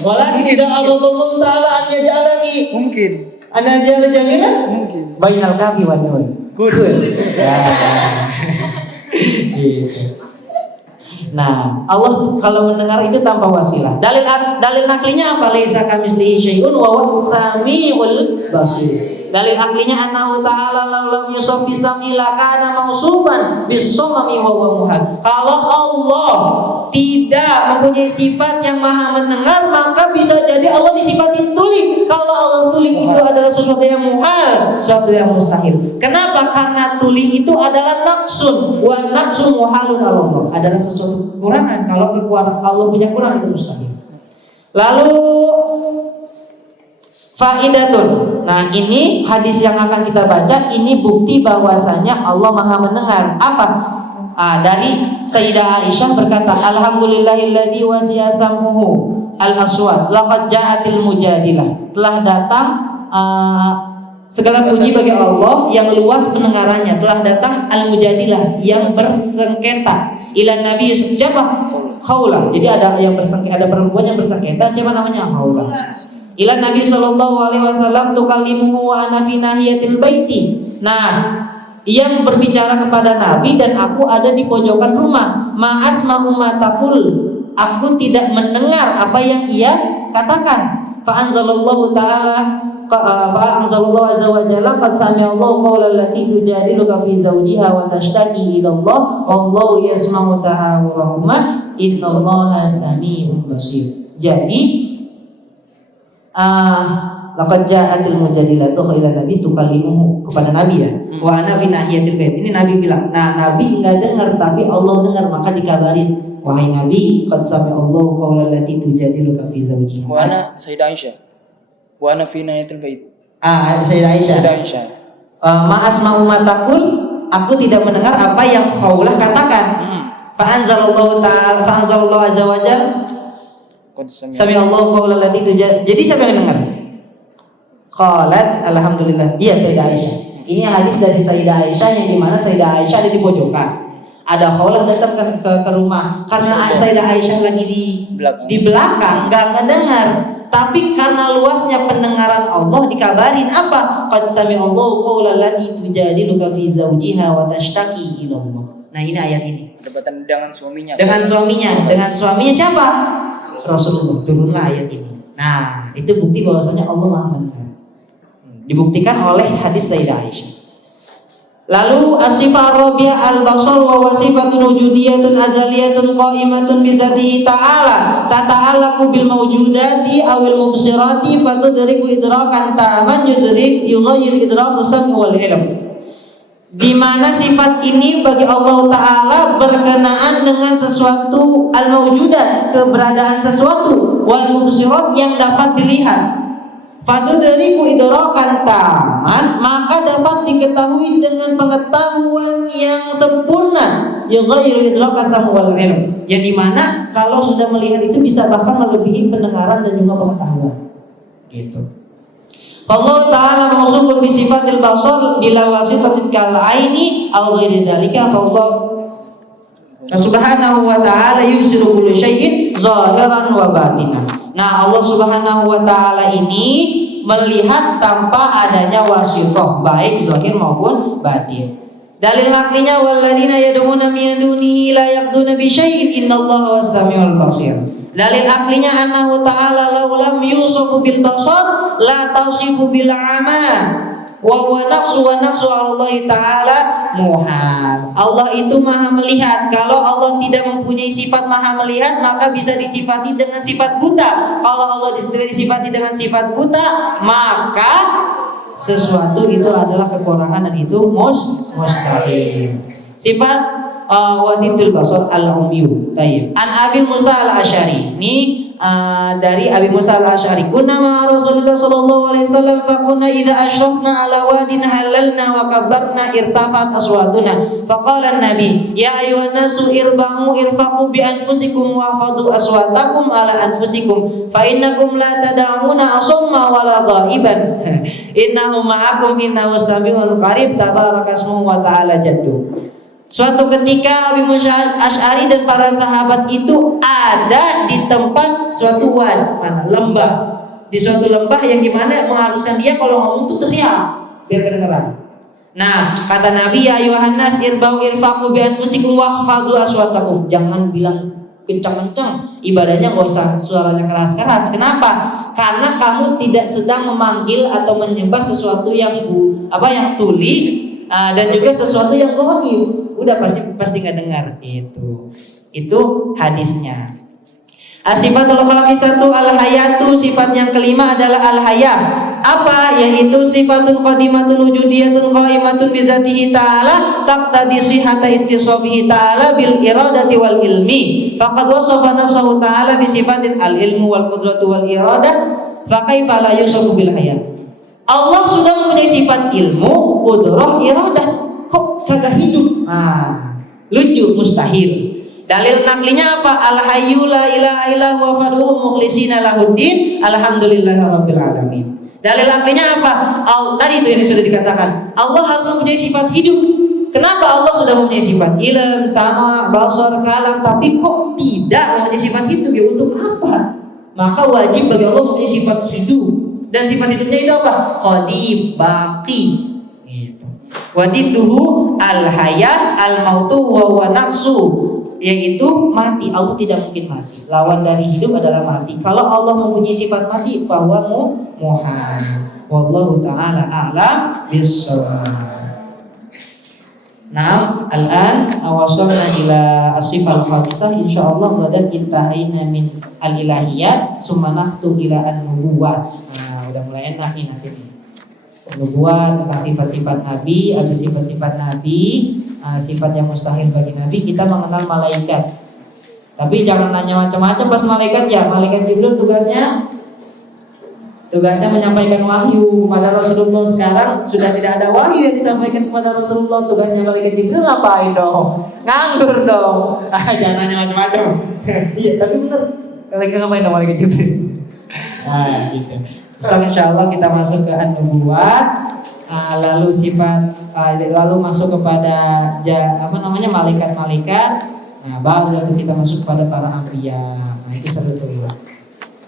Walakin tidak Allah Ta'ala an yaj'alani. Mungkin. An yaj'al jaminan? Mungkin. Bainal kafi wa nun. Good. Gitu. Nah, Allah kalau mendengar itu tanpa wasilah. Dalil naklinya apa? Laisa kamitslihi syai'un wa huwas samiul basir. Dalil aklinya annahu ta'ala lam yusab bisami la kana mausuban bisomami wa huwa muhal. Kalau Allah tidak mempunyai sifat yang maha mendengar, maka bisa jadi Allah disifatin tuli. Kalau Allah tuli itu adalah sesuatu yang muhal, sesuatu yang mustahil. Kenapa? Karena tuli itu adalah naqsun, wa naqsu muhalun Allah. Adalah sesuatu kekurangan. Kalau kekurangan Allah punya kurang itu mustahil. Lalu faidatun. Nah, ini hadis yang akan kita baca ini bukti bahwasanya Allah Maha mendengar. Apa? Dari Sayyidah Aisyah berkata, alhamdulillahilladzi wasi'a sam'uhu al-aswat laqad ja'atil mujadilah. Telah datang segala puji bagi Allah yang luas pendengarannya. Telah datang al-mujadilah yang bersengketa. Ila Nabi siapa? Khawla. Jadi ada yang bersengketa, ada perempuan yang bersengketa, siapa namanya? Khawla. Ila Nabi sallallahu alaihi wasallam tukallimuhu wa ana fi nahiyatil baiti. Nah, yang berbicara kepada Nabi dan aku ada di pojokan rumah. Ma'asma'u ma taqul. Aku tidak mendengar apa yang ia katakan. Fa anzalallahu ta'ala Fa'anzalallahu azza wa jalla qad sami'allahu qawla allati tujadiluka fi zawjiha wa tashtaki ila Allah wallahu yasma'u tahawurahuma innallaha sami'un basir. Jadi laqad ja'atil mujadilatu ila nabi tukallimuhu, kepada Nabi ya. Wa ana fi nahiyatil bait. Ini Nabi bilang. Nah, Nabi enggak dengar tapi Allah dengar, maka dikabarin, wahai Nabi, qad sami'allahu qawla allati tujadiluka fi zawjiha. Wa ana Sayyidah Aisyah. Wa ana fi nahiyatil bait. Sayyidah Aisyah. Ma'asma'u ma taqul, aku tidak mendengar apa yang Khawlah katakan. Fa anzalallahu ta'ala, fa anzalallahu azza wa jalla sami'allahu qawla allati tujadiluka. Jadi siapa yang dengar? Qalat alhamdulillah. Iya, Sayyidah Aisyah. Ini hadis dari Sayyidah Aisyah yang dimana Sayyidah Aisyah ada di pojokan. Ada Khawlah datang ke rumah karena Sayyidah Aisyah lagi di belakang nggak mendengar. Tapi karena luasnya pendengaran Allah dikabarin apa? Qad sami'allahu qawla allati tujadiluka fi zawjiha wa tashtaki ila Allah. Nah, ini ayat ini. Perdebatan dengan suaminya. Dengan suaminya siapa? Rasulullah. Turunlah ayat ini. Nah, itu bukti bahwasanya Allah Maha mendengar. Dibuktikan oleh hadis Sayyidah Aisyah. Lalu as-sifat rabi'ah al-basar wa wasifatun wujudiyatun azaliyatun qa'imatun bi dzatihi ta'ala tata'allaqu bil mawjudati awil mubsirati fatudriku idrakan ta'aman yughayyir idraku sam'i wal ilm. Di mana sifat ini bagi Allah Ta'ala berkenaan dengan sesuatu al-mawjudat, keberadaan sesuatu, wal mubsirat yang dapat dilihat. Fatudriku idrakan taman, maka dapat diketahui dengan pengetahuan yang sempurna. Yughayyiru idraka sam'wal ilm. Yang dimana kalau sudah melihat itu bisa bahkan melebihi pendengaran dan juga pengetahuan. Gitu. Allah Ta'ala mausuufun bi sifatil basar bila wasitatil kal aini aw ghairi dzalika fa Allah Subhanahu wa ta'ala yusiru kulli syai'in zahiran wa batinan. Nah, Allah Subhanahu wa ta'ala ini melihat tanpa adanya wasithah, baik zahir maupun batin. Dalil aklinya walladzina yad'una min dunihi la yaqduna bi syai'in innallaha was-sami'ul basir. Dalil aklinya annahu ta'ala law lam yusafu bil basar la tasifu bil 'ama. Wa naqsu Allah Ta'ala muhal. Allah itu maha melihat. Kalau Allah tidak mempunyai sifat maha melihat, maka bisa disifati dengan sifat buta. Kalau Allah tidak disifati dengan sifat buta, maka sesuatu itu adalah kekurangan dan itu mustahil. Sifat wadidul basar al-umyu. Tayyib. An Abi Musa al-Asy'ari. Ini dari Abi Musa al-Asy'ari. Kunna ma Rasulullah sallallahu alaihi wasallam fa kunna idza ashrafna ala wadin halalna wa kabbarna irtafat aswatuna. Faqala an-nabi, ya ayyuhan nasu irba'u irfaqu bi anfusikum wa fadu aswatakum ala anfusikum fa innakum la tad'una asamma wa la ghaiban. Innahu ma'akum innahu sami'un qarib tabarakasmu wa ta'ala jaddu. Suatu ketika Abi Musa Asy'ari dan para sahabat itu ada di tempat suatu wad, mana lembah, di suatu lembah yang dimana mengharuskan dia kalau ngomong tuh teriak biar kedengeran. Nah, kata Nabi, ya ayuhan nas irba'u irfaqu bi anfusikum wahfadhu aswatakum. Jangan bilang kencang-kencang, ibadahnya enggak usah suaranya keras-keras. Kenapa? Karena kamu tidak sedang memanggil atau menyembah sesuatu yang tuli dan juga sesuatu yang ghaib. Udah pasti nggak dengar. Itu hadisnya. Sifatul khamisatu al-hayatu. Sifat yang kelima adalah al-haya. apa? Yaitu sifatun qadimatun wujudiyatun qaimatun bi dzatihi ta'ala taqtadi sihhata ittisafihi ta'ala bil iradati wal ilmi. Faqad wasafa nafsahu ta'ala bi sifatin al ilmu wal qudratu wal iradah, fa kaifa la yusafu bil hayat. Allah sudah mempunyai sifat ilmu, qudrah, iradah, kok kagak hidup? Lucu, mustahil. Dalil naklinya apa? Al-hayyu la ilaha illa huwa fad'uhu mukhlishina lahuddin alhamdulillahirabbil alamin. Dalil naklinya apa? Tadi itu yang sudah dikatakan. Allah harus mempunyai sifat hidup. Kenapa Allah sudah mempunyai sifat ilm, sama, basar, kalam, tapi kok tidak mempunyai sifat hidup? Ya untuk apa? Maka wajib bagi Allah mempunyai sifat hidup. Dan sifat hidupnya itu apa? Qadim, baqi. Wadidduhu al-hayat al-mautu wa huwa nafsu, yaitu mati. Allah tidak mungkin mati. Lawan dari hidup adalah mati. Kalau Allah mempunyai sifat mati, fahuwa muhal. Wallahu ta'ala a'lam bis-shawab. Nah, al-an wasalna ila as-sifal khamisah. Insyaallah badan intahayna min al-ilahiyat summa nahtu ila an-nubuwat. Udah mulai enak nih nanti nih. Nubuat tentang sifat-sifat Nabi, ada sifat-sifat Nabi, sifat yang mustahil bagi Nabi. Kita mengenal malaikat. Tapi jangan nanya macam-macam pas malaikat ya. Malaikat Jibril tugasnya menyampaikan wahyu kepada Rasulullah. Sekarang sudah tidak ada wahyu yang disampaikan kepada Rasulullah. Tugasnya malaikat Jibril ngapain dong? Nganggur dong. Jangan nanya macam-macam. Iya, tapi benar. Malaikat ngapain dong malaikat Jibril? Gitu. Insyaallah kita masuk ke an-nubuwat, lalu lalu masuk kepada malaikat-malaikat. Nah, baru kita masuk kepada para anbiya. Nah, itu seru tuh.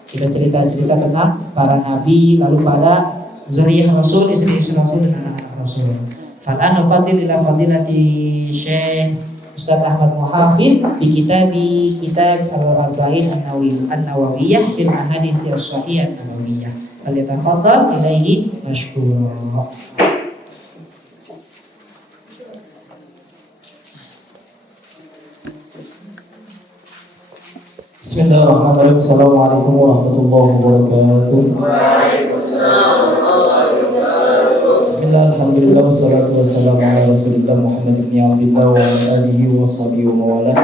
Kita cerita-cerita tentang para nabi, lalu pada zuriyah Rasul, istri-istri Rasul dan anak-anak Rasul. Fal-an nufadil ila fadilati Syekh Ustaz Ahmad Muhafid di kitab Al-Arba'in An-Nawawiyah fil Ahadits As-Sahihah An-Nawawiyah. Falyatafaddal ilaihi mashkura. Bismillahirrahmanirrahim. Assalamualaikum warahmatullahi wabarakatuh. Waalaikumsalam warahmatullahi wabarakatuh. Bismillah, alhamdulillah, wassalatu wassalamu ala rasulillah Muhammad ibn Abdillah wa ala alihi wa sahbihi wa mawala.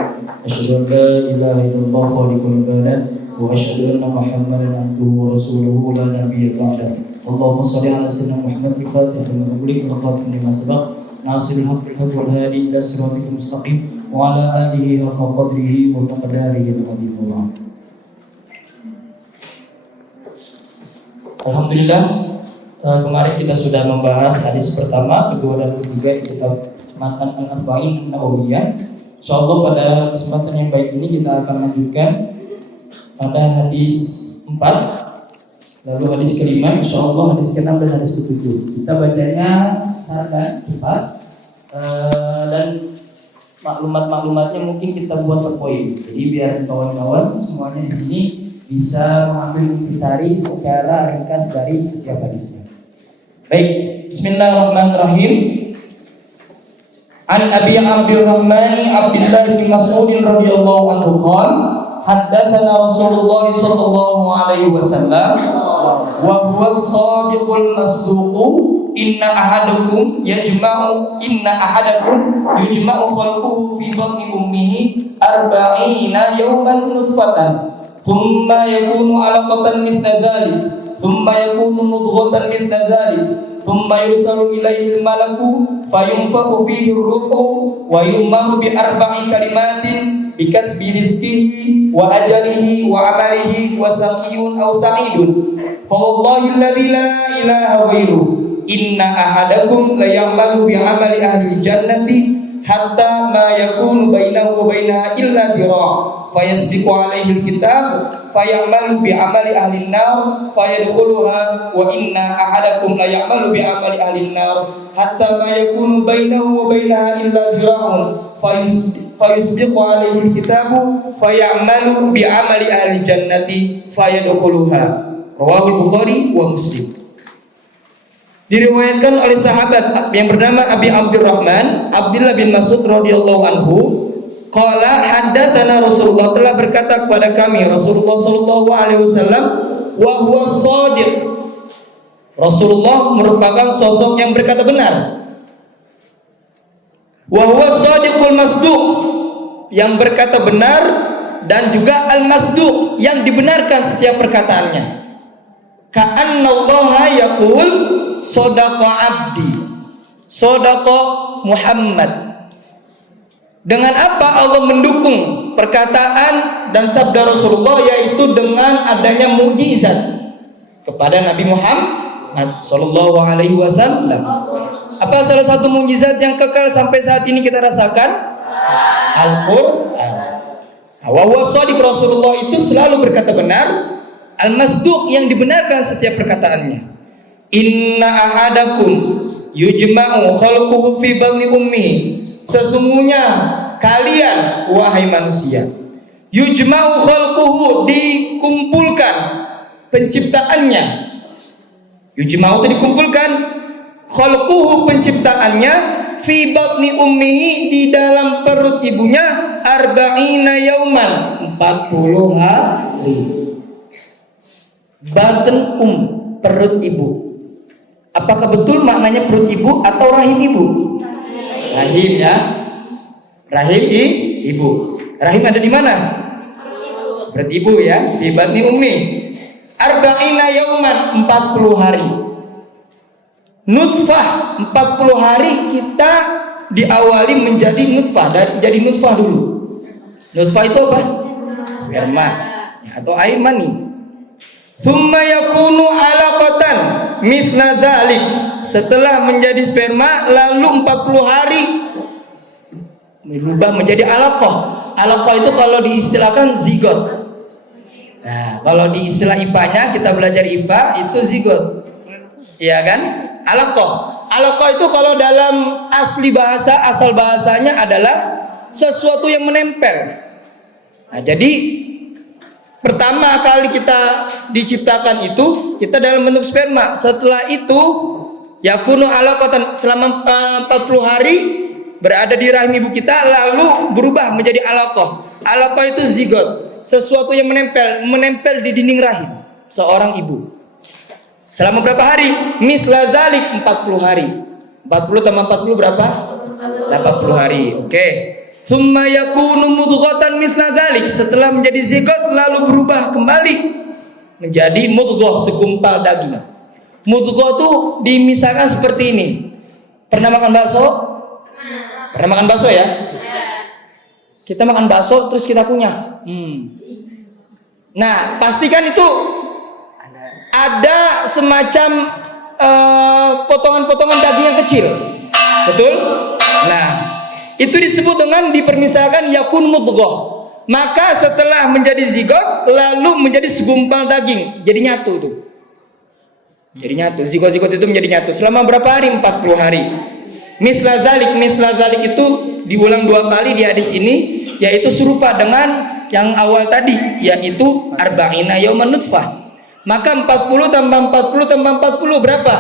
Asyhadu an la ilaha illallah khaliqul ibadah wa asyhadu anna Muhammadan abduhu wa rasuluhu la nabiyya ba'dah. Allahumma shalli ala sayyidina Muhammad al-Fatih lima ughliqa wal khatim lima sabaq nasiril haqqi wal hadi ila siratal mustaqim wa ala alihi haqqa qadrihi wa miqdarihi al-azim. Alhamdulillah, kemarin kita sudah membahas hadis pertama, kedua dan ketiga di kitab Matan Al-Arba'in An-Nawawiyah. Insyaallah pada kesempatan yang baik ini kita akan lanjutkan pada hadis 4, lalu hadis kelima, insyaallah hadis ke-6 dan hadis ke-7. Kita bacanya sangat cepat, dan maklumat-maklumatnya mungkin kita buat per poin. Jadi biar kawan-kawan semuanya di sini bisa mengambil intisari secara ringkas dari setiap hadisnya. Baik, bismillahirrahmanirrahim. An Abi Abdurrahman Abdullah bin Mas'ud radhiyallahu anhu qala haddatsana Rasulullah sallallahu alaihi wasallam wa huwa as-sadiqul masduq inna ahadakum yujma'u khalquhu fi batni ummihi 40 yawman nutfatan thumma yakunu 'alaqatan mithla dhalik thumma yakunu mudghatan mithla dhalik thumma yursalu ilayhi al-malaku fayunfakhu fihi ar-ruhu wa yu'maru bi 4 kalimatin bikatbi rizqihi wa ajalihi wa amalihi wa saqiyun aw sa'idun fa wallahi alladhi la ilaha ghairuhu inna ahadakum la ya'malu bi 'amali ahli jannati hatta ma yakunu bainahu wa bainaha illa dira' fayasbiqu 'alaihi al-kitab fayamalu bi 'amali ahli an-nar fayadkhuluha wa inna ahadakum la ya'malu bi 'amali ahli an-nar hatta ma yakunu bainahu wa bainaha illa dira'un fayasbiqu 'alaihi al-kitab fayamalu bi 'amali ahli jannati fayadkhuluha. Rawahu Bukhari wa Muslim. Diriwayatkan oleh sahabat yang bernama Abi Abdurrahman Abdullah bin Mas'ud radhiyallahu anhu, qala haddatsana Rasulullah, telah berkata kepada kami Rasulullah sallallahu alaihi wasallam, wa huwa shadiq. Rasulullah merupakan sosok yang berkata benar. Wa huwa shadiqul masduq, yang berkata benar, dan juga al-masduq, yang dibenarkan setiap perkataannya. Ka'annallaha yaqul sadaqa abdi, sadaqa Muhammad. Dengan apa Allah mendukung perkataan dan sabda Rasulullah, yaitu dengan adanya mukjizat kepada Nabi Muhammad sallallahu alaihi wasallam. Apa salah satu mukjizat yang kekal sampai saat ini kita rasakan? Al-Qur'an. Wa huwa shadiq, Rasulullah itu selalu berkata benar, al-masduq, yang dibenarkan setiap perkataannya. Inna ahadakum yujma'u khalquhu fi batni ummihi, sesungguhnya kalian wahai manusia, yujma'u khalquhu, dikumpulkan penciptaannya. Yujma'u itu dikumpulkan, khalquhu penciptaannya, fi batni ummihi, di dalam perut ibunya, arba'ina yauman, 40 hari. Batn perut ibu. Apakah betul maknanya perut ibu atau rahim ibu? Rahim, ya. Rahim ibu. Rahim ada di mana? Perut ibu, ya. Fi batni ummi. Arba'ina yauman, 40 hari. Nutfah, 40 hari kita diawali menjadi nutfah, dari jadi nutfah dulu. Nutfah itu apa? Sperma, ya, atau air mani. Tsumma yakunu alaqatan mithla dzalik, setelah menjadi sperma lalu 40 hari berubah menjadi alaqah. Alaqah itu kalau diistilahkan zigot. Nah, kalau di istilah IPA-nya, kita belajar IPA, itu zigot. Iya kan? Alaqah. Alaqah itu kalau dalam asli bahasa, asal bahasanya adalah sesuatu yang menempel. Nah, jadi pertama kali kita diciptakan itu kita dalam bentuk sperma. Setelah itu yakunu alaqatan, selama 40 hari berada di rahim ibu kita, lalu berubah menjadi alaqah. Alaqah itu zigot, sesuatu yang menempel di dinding rahim seorang ibu. Selama berapa hari? Mithla dzalik, 40 hari. 40 tambah 40 berapa? 80 hari. Oke. Tsumma yakunu mudghatan mithla dzalik, setelah menjadi zigot lalu berubah kembali menjadi mudghah, segumpal daging. Mudghah itu dimisalkan seperti ini. Pernah makan bakso? Pernah makan bakso, ya? Kita makan bakso terus kita kunyah. Nah, pastikan itu ada semacam potongan-potongan daging yang kecil. Betul? Nah, itu disebut dengan, dipermisalkan yakun mudghah. Maka setelah menjadi zigot lalu menjadi segumpal daging, jadi nyatu tuh. Jadi nyatu, zigot-zigot itu menjadi nyatu. Selama berapa hari? 40 hari. Mithla dzalik itu diulang 2 kali di hadis ini, yaitu serupa dengan yang awal tadi, yaitu arba'ina yauman nutfah. Maka 40 tambah 40 tambah 40 berapa?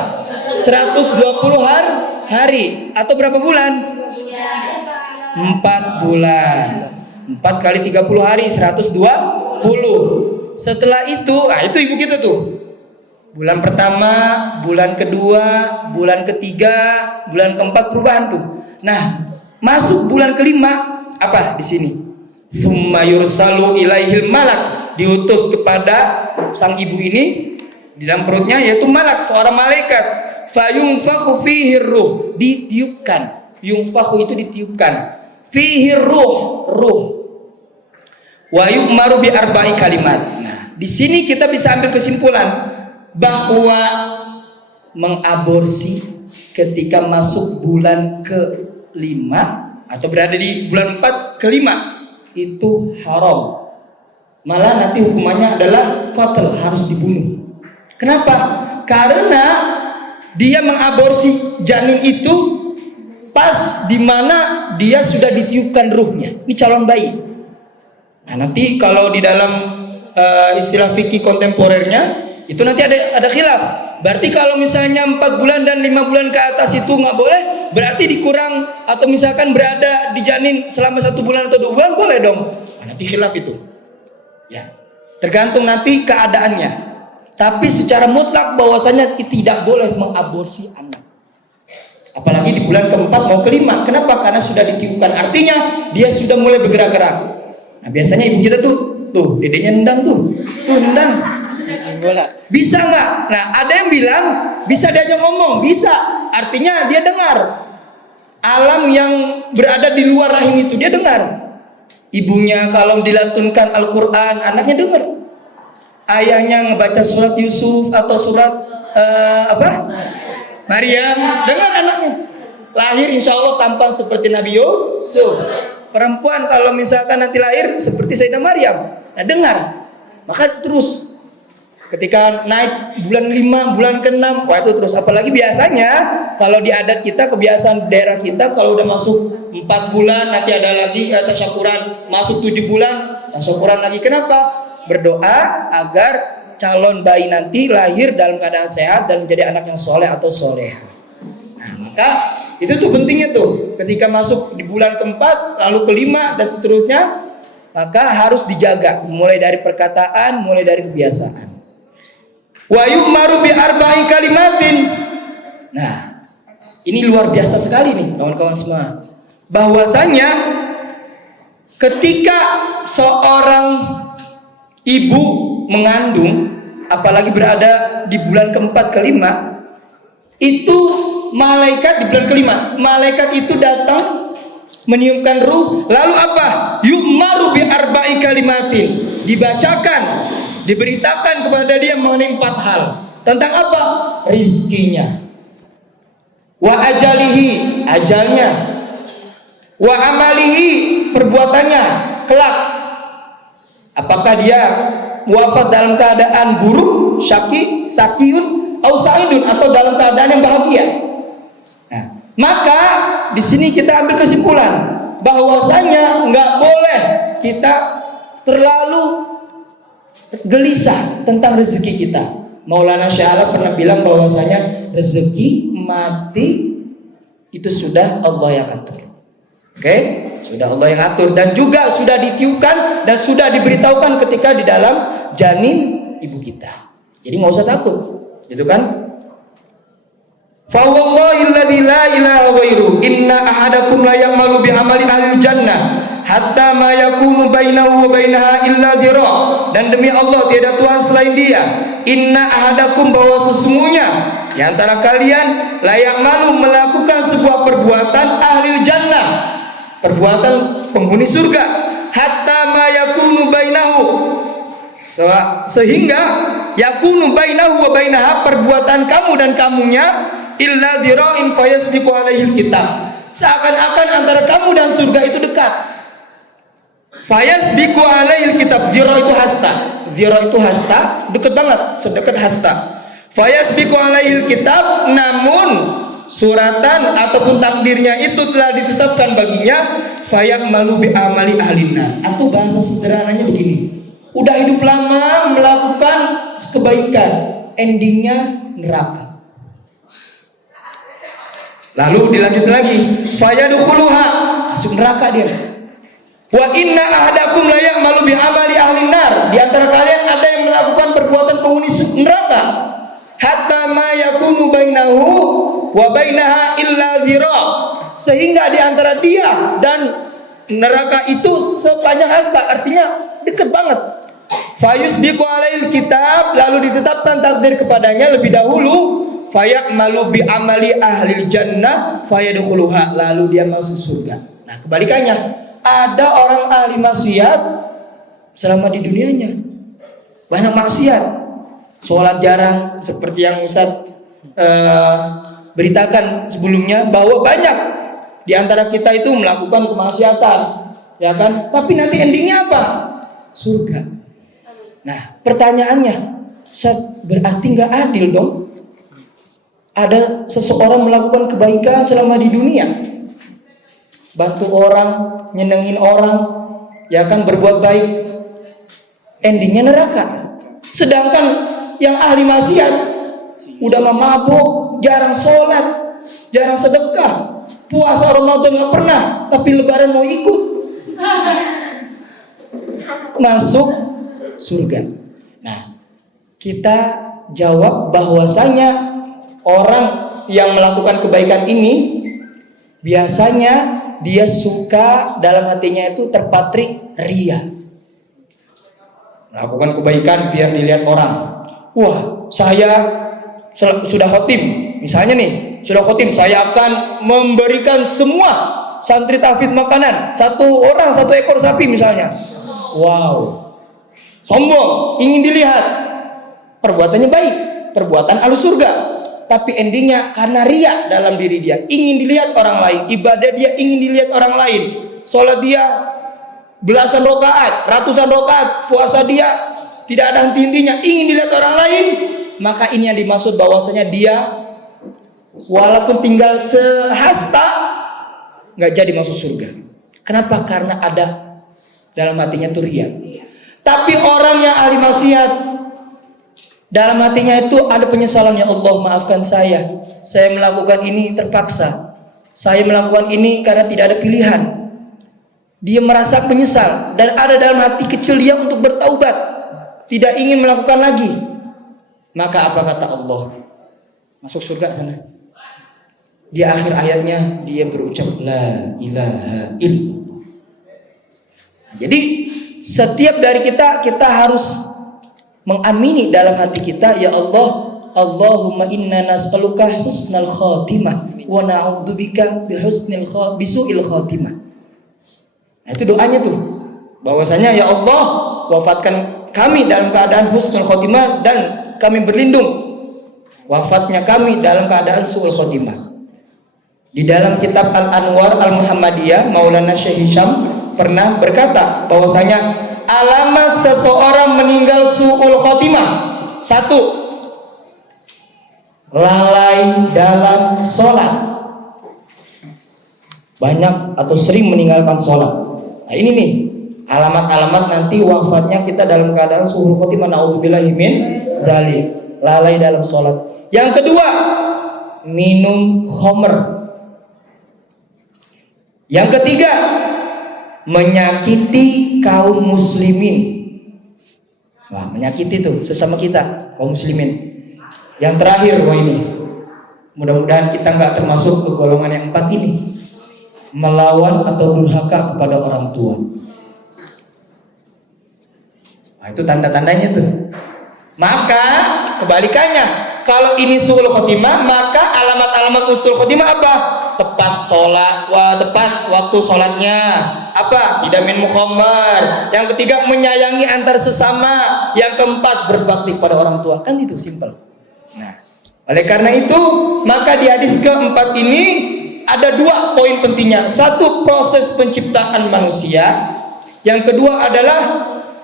120 hari. Atau berapa bulan? 4 bulan. 4 kali 30 hari, 120. Setelah itu, itu ibu kita tuh. Bulan pertama, bulan kedua, bulan ketiga, bulan keempat, perubahan tuh. Nah, masuk bulan kelima, apa di sini? Tsumma yursalu ilaihil malak, diutus kepada sang ibu ini di dalam perutnya, yaitu malak, seorang malaikat. Fayunfakhu fihi ruh, ditiupkan. Yunfakhu itu ditiupkan. Fihi ruh. Wa yu'maru bi arba'i kalimat. Nah, di sini kita bisa ambil kesimpulan bahwa mengaborsi ketika masuk bulan ke-5 atau berada di bulan 4 ke-5 itu haram. Malah nanti hukumannya adalah qatl, harus dibunuh. Kenapa? Karena dia mengaborsi janin itu pas di mana dia sudah ditiupkan ruhnya. Ini calon bayi. Nah, nanti kalau di dalam istilah fikih kontemporernya itu nanti ada khilaf. Berarti kalau misalnya 4 bulan dan 5 bulan ke atas itu nggak boleh, berarti dikurang atau misalkan berada di janin selama 1 bulan atau 2 bulan boleh dong. Nah, nanti khilaf itu. Ya, tergantung nanti keadaannya. Tapi secara mutlak bahwasanya tidak boleh mengaborsi anak. Apalagi di bulan keempat mau kelima. Kenapa? Karena sudah ditiupkan. Artinya dia sudah mulai bergerak-gerak. Nah biasanya ibu kita tuh dedenya nendang tuh nendang. Bola. Bisa nggak? Nah ada yang bilang bisa diajak ngomong. Bisa. Artinya dia dengar. Alam yang berada di luar rahim itu dia dengar. Ibunya kalau dilantunkan Al-Quran, anaknya dengar. Ayahnya ngebaca surat Yusuf atau surat Maryam, dengar anaknya. Lahir insya Allah tampan seperti Nabi Yusuf. Perempuan kalau misalkan nanti lahir seperti Sayyidah Maryam, nah dengar. Maka terus ketika naik bulan 5, bulan ke-6, wah itu terus. Apalagi biasanya kalau di adat kita, kebiasaan daerah kita, kalau udah masuk 4 bulan nanti ada lagi tasyakuran, masuk 7 bulan tasyakuran lagi. Kenapa? Berdoa agar calon bayi nanti lahir dalam keadaan sehat dan menjadi anak yang soleh atau soleh. Nah, maka itu tuh pentingnya tuh. Ketika masuk di bulan keempat, lalu kelima dan seterusnya, maka harus dijaga. Mulai dari perkataan, mulai dari kebiasaan. Wa yu'maru bi arba'i kalimatin. Nah, ini luar biasa sekali nih kawan-kawan semua. Bahwasanya ketika seorang ibu mengandung, apalagi berada di bulan keempat kelima, itu malaikat di bulan kelima, malaikat itu datang meniupkan ruh. Lalu apa? Yu'maru bi arba'i kalimatin. Dibacakan, diberitakan kepada dia mengenai 4 hal. Tentang apa? Rizkinya, wa ajalihi, ajalnya, wa amalihi, perbuatannya kelak. Apakah dia wafat dalam keadaan buruk, syakiyun, au sa'idun, atau dalam keadaan yang bahagia. Nah, maka di sini kita ambil kesimpulan bahwasanya nggak boleh kita terlalu gelisah tentang rezeki kita. Maulana Syarif pernah bilang bahwasanya rezeki mati itu sudah Allah yang atur. Oke? Sudah Allah yang atur dan juga sudah ditiupkan dan sudah diberitahukan ketika di dalam janin ibu kita. Jadi nggak usah takut, gitu kan? Fa wallahi alladzi la ilaha ghairu inna ahadakum la ya'malu bi amali ahli jannah hatta ma yakunu bainahu wa bainaha illa dhira. Dan demi Allah tiada Tuhan selain Dia. Inna ahadakum, bahwa sesungguhnya di antara kalian la ya'malu, melakukan sebuah perbuatan ahli jannah, perbuatan penghuni surga, hatta ma yakunu bainahu, sehingga yakunu bainahu wa bainaha, perbuatan kamu dan kamunya, illa dhira'in fayasbiqu alaihil kitab, seakan-akan antara kamu dan surga itu dekat. Fayasbiqu alaihil kitab, dhira' itu hasta, dhira' itu hasta, dekat banget, sedekat hasta. Fayasbiqu alaihil kitab, namun suratan ataupun takdirnya itu telah ditetapkan baginya, fayamalu bi amali ahlinnar. Atau bahasa sederhananya begini, udah hidup lama melakukan kebaikan, endingnya neraka. Lalu dilanjut lagi, fayadkhuluha, masuk neraka dia. Wa inna ahadakum la ya'malu bi amali ahlinnar, di antara kalian ada yang melakukan perbuatan penghuni neraka, hatta ma yakunu bainahu wa bainaha illa dhira', sehingga di antara dia dan neraka itu sepanjang hasta, artinya dekat banget. Fayusbiqu alaihil kitab, lalu ditetapkan takdir kepadanya lebih dahulu, fayamalu bi amali ahli jannah fayadkhuluha, lalu dia masuk surga. Nah, kebalikannya, ada orang ahli maksiat selama di dunianya banyak maksiat, sholat jarang, seperti yang Ustaz beritakan sebelumnya, bahwa banyak di antara kita itu melakukan kemaksiatan, ya kan? Tapi nanti endingnya apa? Surga. Nah, pertanyaannya, Ustaz, berarti nggak adil dong? Ada seseorang melakukan kebaikan selama di dunia, bantu orang, nyenengin orang, ya kan, berbuat baik, endingnya neraka. Sedangkan yang ahli maksiat udah mabuk, jarang sholat, jarang sedekah, puasa Ramadan nggak pernah, tapi Lebaran mau ikut, masuk surga. Nah, kita jawab bahwasanya orang yang melakukan kebaikan ini biasanya dia suka dalam hatinya itu terpatri ria. Melakukan kebaikan biar dilihat orang. Wah, saya sudah khotim. Misalnya nih, sudah khotim, saya akan memberikan semua santri tahfidz makanan. 1 orang 1 ekor sapi misalnya. Wow. Sombong, ingin dilihat. Perbuatannya baik, perbuatan ahlu surga. Tapi endingnya karena ria dalam diri dia, ingin dilihat orang lain. Ibadah dia ingin dilihat orang lain. Sholat dia belasan rakaat, ratusan rakaat. Puasa dia tidak ada henti-hentinya, ingin dilihat orang lain. Maka ini yang dimaksud bahwasanya dia walaupun tinggal sehasta nggak jadi masuk surga. Kenapa? Karena ada dalam hatinya tuh ria. Tapi orang yang ahli maksiat, dalam hatinya itu ada penyesalan. Ya Allah, maafkan saya melakukan ini terpaksa, saya melakukan ini karena tidak ada pilihan. Dia merasa menyesal dan ada dalam hati kecil dia untuk bertaubat, tidak ingin melakukan lagi. Maka apa kata Allah? Masuk surga sana. Di akhir ayatnya dia berucap la ilaha illallah. Jadi setiap dari kita harus mengamini dalam hati kita, ya Allah, Allahumma inna nas'aluka husnal khatimah wa na'udzubika bisu'il khatimah. Nah, itu doanya tuh. Bahwasanya ya Allah, wafatkan kami dalam keadaan husnul khatimah dan kami berlindung wafatnya kami dalam keadaan su'ul khatimah. Di dalam kitab Al-Anwar Al-Muhammadiyah, Maulana Syekh Hisham pernah berkata bahwasanya alamat seseorang meninggal su'ul khotimah: 1, lalai dalam sholat, banyak atau sering meninggalkan sholat. Nah ini nih alamat-alamat nanti wafatnya kita dalam keadaan su'ul khotimah. Na'udzubillahi min dzalik, lalai dalam sholat. Yang kedua, minum khamr. Yang ketiga, menyakiti kaum muslimin. Wah, menyakiti tuh sesama kita, kaum muslimin. Yang terakhir, ini mudah-mudahan kita nggak termasuk ke golongan yang 4 ini, melawan atau durhaka kepada orang tua. Nah, itu tanda-tandanya tuh. Maka kebalikannya, kalau ini su'ul khotimah, maka alamat-alamat husnul khotimah apa? Tepat sholat, tepat waktu sholatnya, apa? Tidak minum khamar. Yang ketiga, menyayangi antar sesama. Yang keempat, berbakti pada orang tua. Kan itu simpel. Nah, oleh karena itu, maka di hadis keempat ini ada 2 poin pentingnya. 1, proses penciptaan manusia. Yang kedua adalah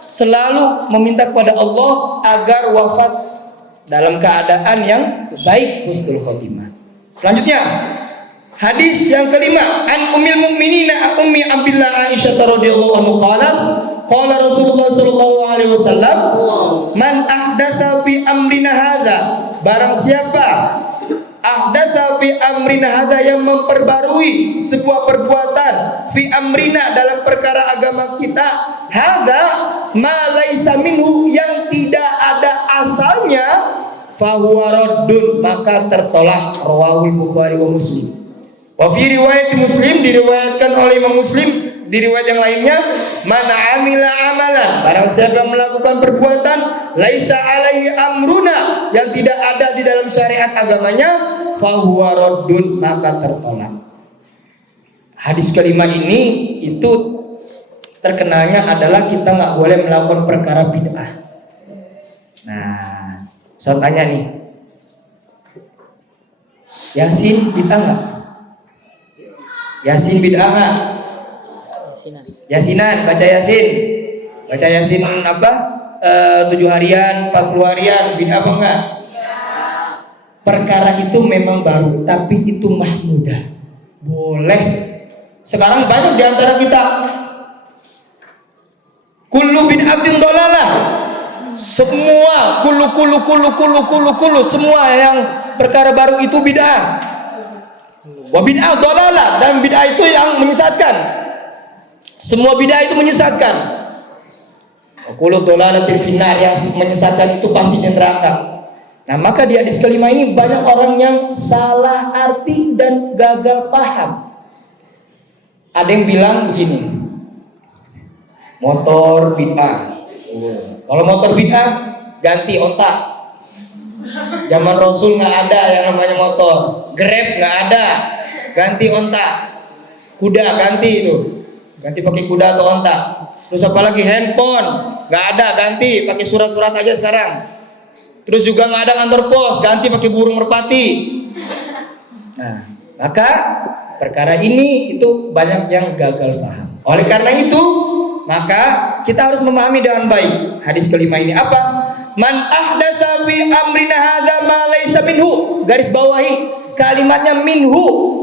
selalu meminta kepada Allah agar wafat dalam keadaan yang baik, husnul khotimah. Selanjutnya, hadis yang kelima, an ummil mukminina ummi Abdillah Aisyah radhiyallahu anha qalat qala Rasulullah sallallahu alaihi wasallam man ahdatsa fi amrina hadza, barang siapa ahdatsa fi amrina hadza, yang memperbarui sebuah perbuatan, fi amrina dalam perkara agama kita, hadza ma laisa minhu, yang tidak ada asalnya, fahuwa raddun, maka tertolak. Rawahul Bukhari wa Muslim. Wa fi riwayat Muslim, diriwayatkan oleh Imam Muslim di riwayat yang lainnya, man amila amalan, barang siapa melakukan perbuatan, laisa alaihi amruna, yang tidak ada di dalam syariat agamanya, fahuwa raddun, maka tertolak. Hadis kelima ini itu terkenalnya adalah kita nggak boleh melakukan perkara bid'ah. Nah, saya tanya nih, Yasin bid'ah nggak? Yasin bid'ah nggak? Yasinan, baca Yasin apa? 7 harian, 40 harian, bid'ah apa enggak? Perkara itu memang baru, tapi itu mahmudah, boleh. Sekarang banyak di antara kita, kullu bid'atin dhalalah, semua kulu semua yang perkara baru itu bid'ah. Wa bid'ah dhalalah, dan bid'ah itu yang menyesatkan. Semua bid'ah itu menyesatkan. Kullu dhalalatin finnar, yang menyesatkan itu pasti di neraka. Nah, maka di hadis kelima ini banyak orang yang salah arti dan gagal paham. Ada yang bilang begini, motor bid'ah. Kalau motor bid'ah ganti ontak. Zaman Rasul nggak ada yang namanya motor. Grab nggak ada, ganti ontak. Kuda ganti itu, ganti pakai kuda atau ontak. Terus apa lagi, handphone nggak ada, ganti pakai surat-surat aja sekarang. Terus juga nggak ada kantor pos, ganti pakai burung merpati. Nah, maka perkara ini itu banyak yang gagal paham. Oleh karena itu, maka kita harus memahami dengan baik hadis kelima ini apa? Man ahdatsa fi amrina hadza ma laysa minhu. Garis bawahi kalimatnya minhu.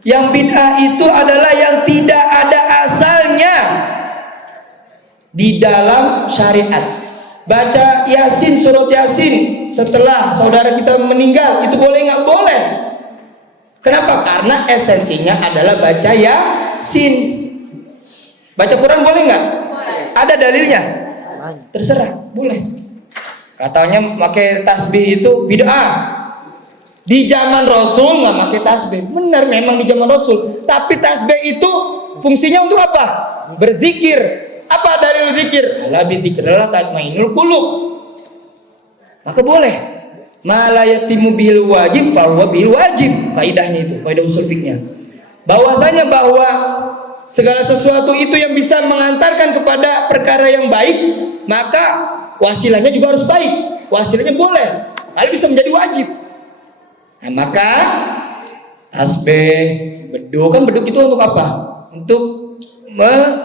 Yang bid'ah itu adalah yang tidak ada asalnya di dalam syariat. Baca Yasin, surat Yasin setelah saudara kita meninggal, itu boleh nggak? Boleh. Kenapa? Karena esensinya adalah baca Yasin. Baca Quran boleh nggak? Ada dalilnya? Terserah, boleh. Katanya pakai tasbih itu bid'ah. Di zaman Rasul nggak pakai tasbih. Benar, memang di zaman Rasul. Tapi tasbih itu fungsinya untuk apa? Berzikir. Apa dalil zikir? Ala bi dzikrillah tatmainul qulub. Maka boleh. Ma la yatimu bil wajib fa huwa bil wajib. Kaidahnya itu, kaidah usul fikihnya. Bahwasanya bahwa segala sesuatu itu yang bisa mengantarkan kepada perkara yang baik, maka wasilahnya juga harus baik. Wasilahnya boleh, lalu bisa menjadi wajib. Nah, maka tasbih, beduk, kan beduk itu untuk apa? Untuk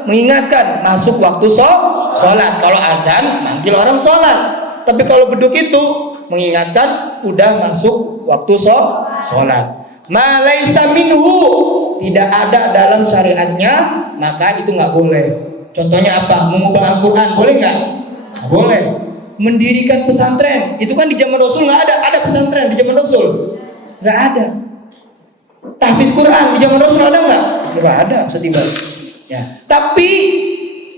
mengingatkan masuk waktu sholat. Kalau azan manggil orang sholat. Tapi kalau beduk itu mengingatkan udah masuk waktu sholat. Ma laisa minhu, tidak ada dalam syariatnya, maka itu nggak boleh. Contohnya apa? Mengubah Al-Quran boleh nggak? Boleh. Mendirikan pesantren, itu kan di zaman Rasul nggak ada. Ada pesantren di zaman Rasul? Nggak ada. Tahfiz Quran di zaman Rasul ada nggak? Nggak ada, setiba. Ya. Tapi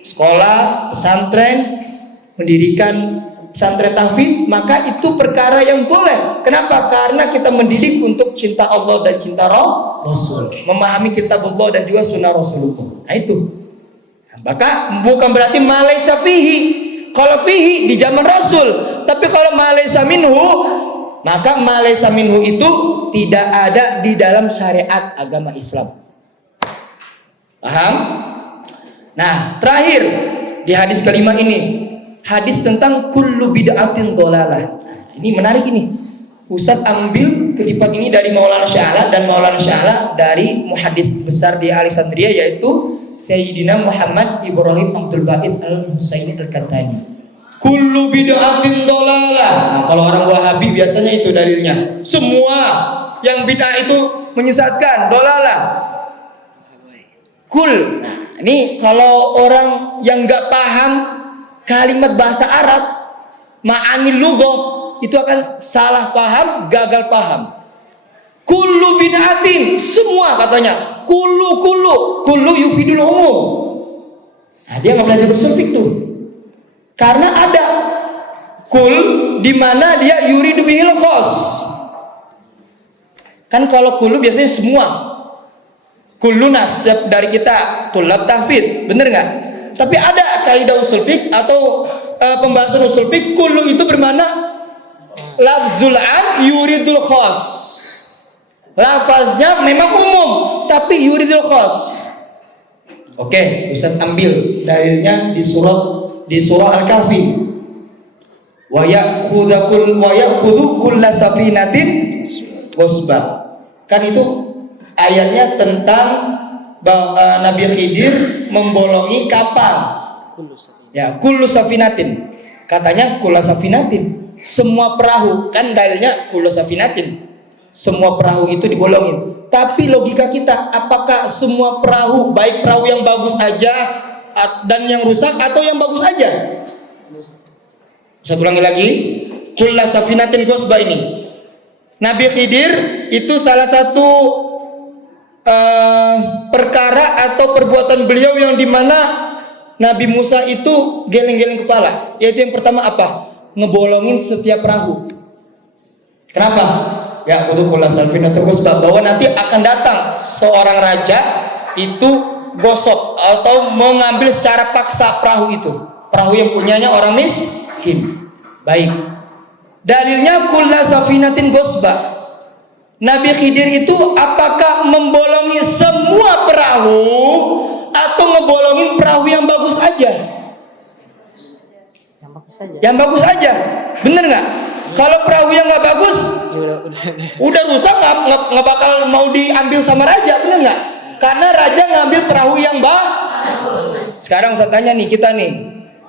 sekolah, pesantren, mendirikan pesantren tahfiz, maka itu perkara yang boleh. Kenapa? Karena kita mendidik untuk cinta Allah dan cinta Rasul, memahami kitab Allah dan juga sunnah Rasulullah. Nah itu. Maka bukan berarti malaysa fihi. Kalau fihi di zaman Rasul, tapi kalau malaysa minhu, maka malaysa minhu itu tidak ada di dalam syariat agama Islam. Paham? Nah, terakhir di hadis kelima ini, hadis tentang kullu bid'atin dhalalah. Ini menarik ini. Ustadz ambil kutipan ini dari Maulana Sya'ala, dan Maulana Sya'ala dari muhadits besar di Alexandria, yaitu Sayyidina Muhammad Ibrahim Abdul Baqid Al-Husaini Al-Kattani. Kullu bid'atin dhalalah. Nah, kalau orang Wahabi biasanya itu dalilnya. Semua yang bid'ah itu menyesatkan, dhalalah. Kul. Nah, ini kalau orang yang nggak paham kalimat bahasa Arab, ma'anil lughah, itu akan salah paham, gagal paham. Kullu bid'atin, semua katanya. Kullu yufidul umum. Nah, dia nggak belajar usul fiqh tuh. Karena ada kul di mana dia yuridu bihil khos. Kan kalau kullu biasanya semua. Kulluna, setiap dari kita tulab tahfidz, bener nggak? Tapi ada kaidah usul fiqh atau pembahasan usul fiqh, kullu itu bermakna lafzul am yuridul khas. Lafaznya memang umum, tapi yuridul khas. Oke, Ustaz ambil dalilnya di surah Al-Kahfi. Wa ya'khudhu kulla safinatin ghasba. Kan itu ayatnya tentang Nabi Khidir membolongi kapal. Ya, kullu safinatin. Katanya kullu safinatin. Semua perahu, kan dalilnya kullu safinatin. Semua perahu itu dibolongin. Tapi logika kita, apakah semua perahu, baik perahu yang bagus aja dan yang rusak, atau yang bagus aja? Saya ulangi lagi. Kullu safinatin ghasba ini. Nabi Khidir itu salah satu perkara atau perbuatan beliau yang dimana Nabi Musa itu geleng-geleng kepala? Yaitu yang pertama apa? Ngebolongin setiap perahu. Kenapa? Ya, bahwa nanti akan datang seorang raja itu gosok atau mengambil secara paksa perahu itu. Perahu yang punyanya orang miskin. Baik. Dalilnya kulla safinatin gosba. Nabi Khidir itu apakah membolongi semua perahu atau ngebolongin perahu yang bagus aja? Yang bagus saja. Yang bagus aja, bener nggak? Kalau perahu yang nggak bagus, udah rusak nggak bakal mau diambil sama raja, bener nggak? Karena raja ngambil perahu yang bagus. Sekarang saya tanya nih, kita nih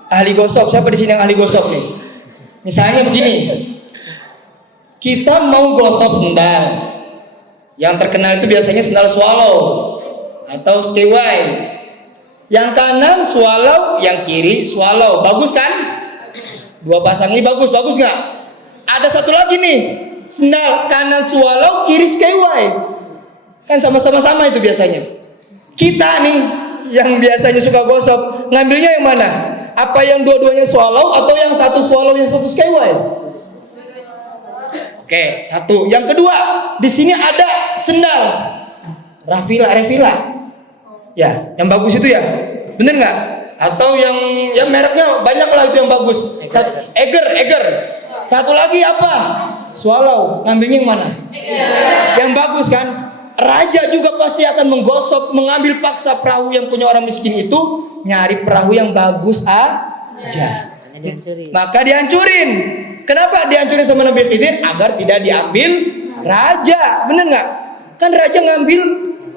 ahli gosok, siapa di sini yang ahli gosok nih? Misalnya begini, kita mau gosok sendal. Yang terkenal itu biasanya sendal swallow atau skyway. Yang kanan swallow, yang kiri swallow. Bagus kan? Dua pasang ini bagus nggak? Ada satu lagi nih, sendal kanan swallow, kiri skyway. Kan sama-sama itu biasanya. Kita nih yang biasanya suka gosok, ngambilnya yang mana? Apa yang dua-duanya swallow atau yang satu swallow yang satu skyway? Oke, satu. Yang kedua, di sini ada sendal Revila. Ya, yang bagus itu ya, bener nggak? Atau yang mereknya banyak lah itu yang bagus. Eger. Satu lagi apa? Swallow. Ngambilnya yang mana? Yang bagus kan? Raja juga pasti akan menggosok, mengambil paksa perahu yang punya orang miskin itu, nyari perahu yang bagus aja. Maka dihancurin. Kenapa dihancurin sama Nabi Khidir? Agar tidak diambil raja. Bener nggak? Kan raja ngambil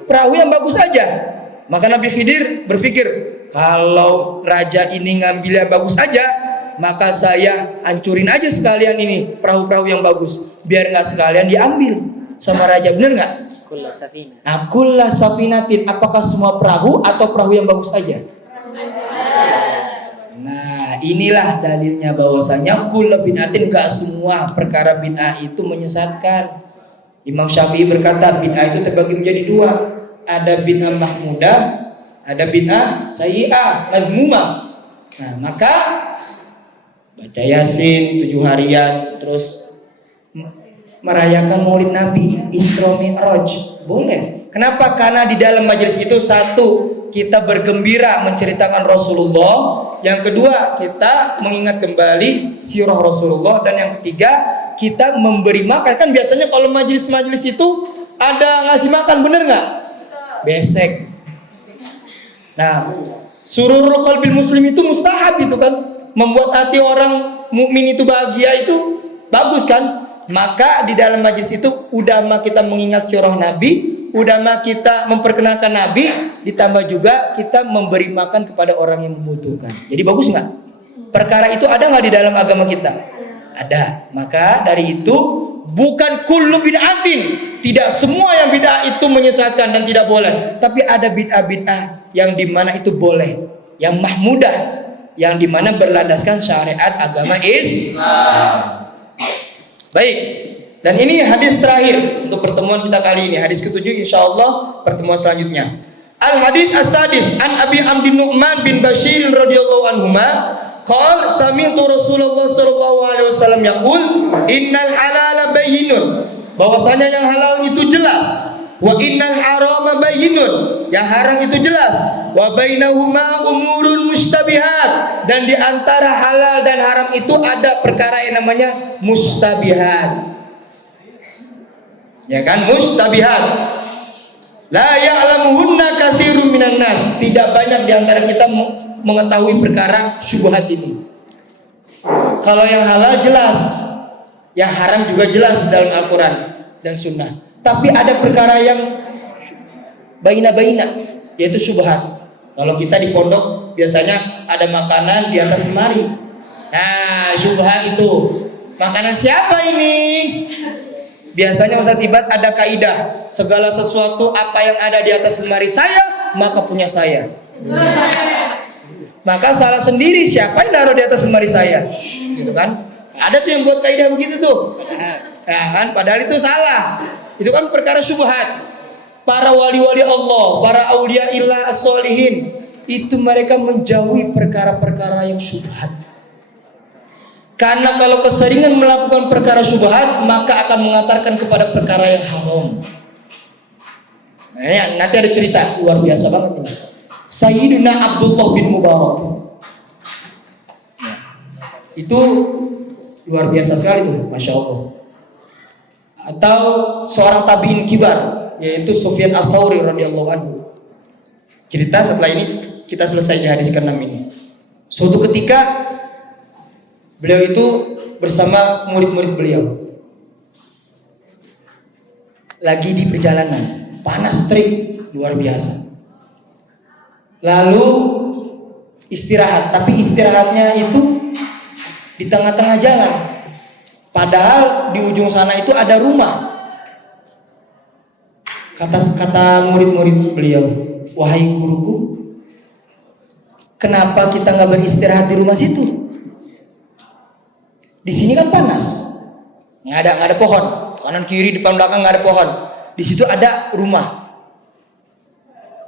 perahu yang bagus aja. Maka Nabi Khidir berpikir, kalau raja ini ngambil yang bagus aja, maka saya hancurin aja sekalian ini perahu-perahu yang bagus, biar nggak sekalian diambil sama raja. Bener nggak? Kulla safinatin. Apakah semua perahu atau perahu yang bagus aja? Nah, inilah dalilnya bahwasanya kulla bid'atin, gak semua perkara bid'ah itu menyesatkan. Imam Syafi'i berkata bid'ah itu terbagi menjadi dua. Ada bid'ah mahmudah, ada bid'ah sayyi'ah, mazmumah. Nah, maka baca Yasin 7 harian, terus merayakan Maulid Nabi, Isra Mi'raj, boleh. Kenapa? Karena di dalam majelis itu, satu, kita bergembira menceritakan Rasulullah. Yang kedua, kita mengingat kembali sirah Rasulullah. Dan yang ketiga, kita memberi makan. Kan biasanya kalau majelis-majelis itu ada ngasih makan, bener nggak? Besek. Nah, sururul qalbil muslim itu mustahab itu kan. Membuat hati orang mukmin itu bahagia itu bagus kan. Maka di dalam majelis itu udah mah kita mengingat sirah Nabi, udah mah kita memperkenalkan Nabi, ditambah juga kita memberi makan kepada orang yang membutuhkan. Jadi bagus nggak? Perkara itu ada nggak di dalam agama kita? Ada. Maka dari itu bukan kullu bid'atin, tidak semua yang bid'ah itu menyesatkan dan tidak boleh. Tapi ada bid'ah-bid'ah yang dimana itu boleh, yang mahmudah, yang dimana berlandaskan syariat agama Islam. Baik, dan ini hadis terakhir untuk pertemuan kita kali ini, hadis ke-7, insyaallah pertemuan selanjutnya. Al hadits as-sadis an Abi Amr Nu'man bin Bashir radhiyallahu anhuma qala sami'tu Rasulullah sallallahu alaihi wasallam yaqul innal halala bayyinun, bahwasanya yang halal itu jelas, wa innal harama bayyinun, yang haram itu jelas, wa bainahuma umurun mustabihat, dan di antara halal dan haram itu ada perkara yang namanya mustabihat. Ya kan, mustabihat. La ya'lamuhunna katsirun minan nas, tidak banyak di antara kita mengetahui perkara syubhat ini. Kalau yang halal jelas, yang haram juga jelas dalam Al-Qur'an dan Sunnah. Tapi ada perkara yang baina-baina, yaitu syubhat. Kalau kita di pondok biasanya ada makanan di atas lemari. Nah, syubhat itu. Makanan siapa ini? Biasanya Ustaz Ibat ada kaidah, segala sesuatu apa yang ada di atas lemari saya, maka punya saya. Maka salah sendiri siapa yang naruh di atas lemari saya, gitu kan? Ada tuh yang buat kaidah begitu tuh. Nah, kan padahal itu salah. Itu kan perkara syubhat. Para wali-wali Allah, para aulia illah as-solihin, itu mereka menjauhi perkara-perkara yang syubhat. Karena kalau keseringan melakukan perkara syubhat, maka akan mengantarkan kepada perkara yang haram. Nah, ya, nanti ada cerita luar biasa banget ini. Sayyiduna Abdullah bin Mubarak. Ya, itu luar biasa sekali tuh, Masya Allah. Atau seorang tabi'in kibar, yaitu Sufyan Ats-Tsauri radhiyallahu anhu. Cerita setelah ini kita selesai di hadis ke-6 ini. Suatu ketika beliau itu bersama murid-murid beliau lagi di perjalanan, panas terik luar biasa. Lalu istirahat, tapi istirahatnya itu di tengah-tengah jalan. Padahal di ujung sana itu ada rumah. Kata murid-murid beliau, wahai guruku, kenapa kita nggak beristirahat di rumah situ? Di sini kan panas, nggak ada pohon, kanan kiri depan belakang nggak ada pohon. Di situ ada rumah.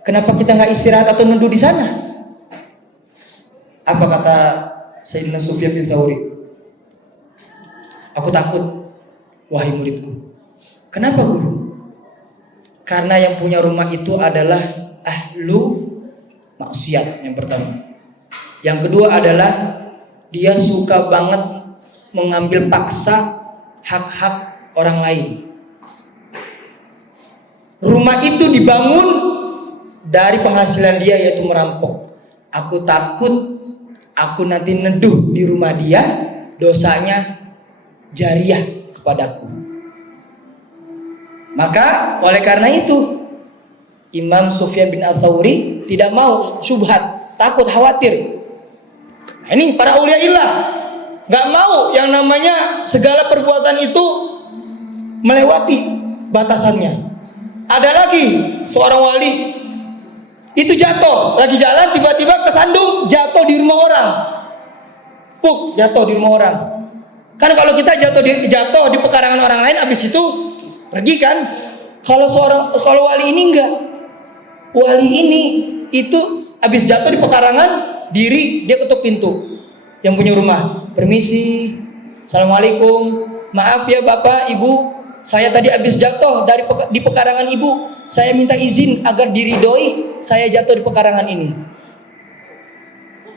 Kenapa kita nggak istirahat atau nunduk di sana? Apa kata Sayyidina Sufyan bin Tsauri? Aku takut, wahai muridku. Kenapa guru? Karena yang punya rumah itu adalah ahlu maksiat yang pertama. Yang kedua adalah dia suka banget mengambil paksa hak-hak orang lain. Rumah itu dibangun dari penghasilan dia, yaitu merampok. Aku takut aku nanti neduh di rumah dia, dosanya jariah kepadaku. Maka oleh karena itu Imam Sufyan bin Ats-Tsauri tidak mau syubhat, takut, khawatir. Nah, ini para aulia illah nggak mau yang namanya segala perbuatan itu melewati batasannya. Ada lagi seorang wali itu jatuh, lagi jalan tiba-tiba kesandung, jatuh di rumah orang. Jatuh di rumah orang. Kan kalau kita jatuh di pekarangan orang lain, habis itu pergi kan. Kalau wali ini enggak. Wali ini itu habis jatuh di pekarangan, diri dia ketuk pintu. Yang punya rumah, permisi, assalamualaikum, maaf ya bapak, ibu, saya tadi habis jatuh di pekarangan ibu. Saya minta izin agar diridhoi saya jatuh di pekarangan ini.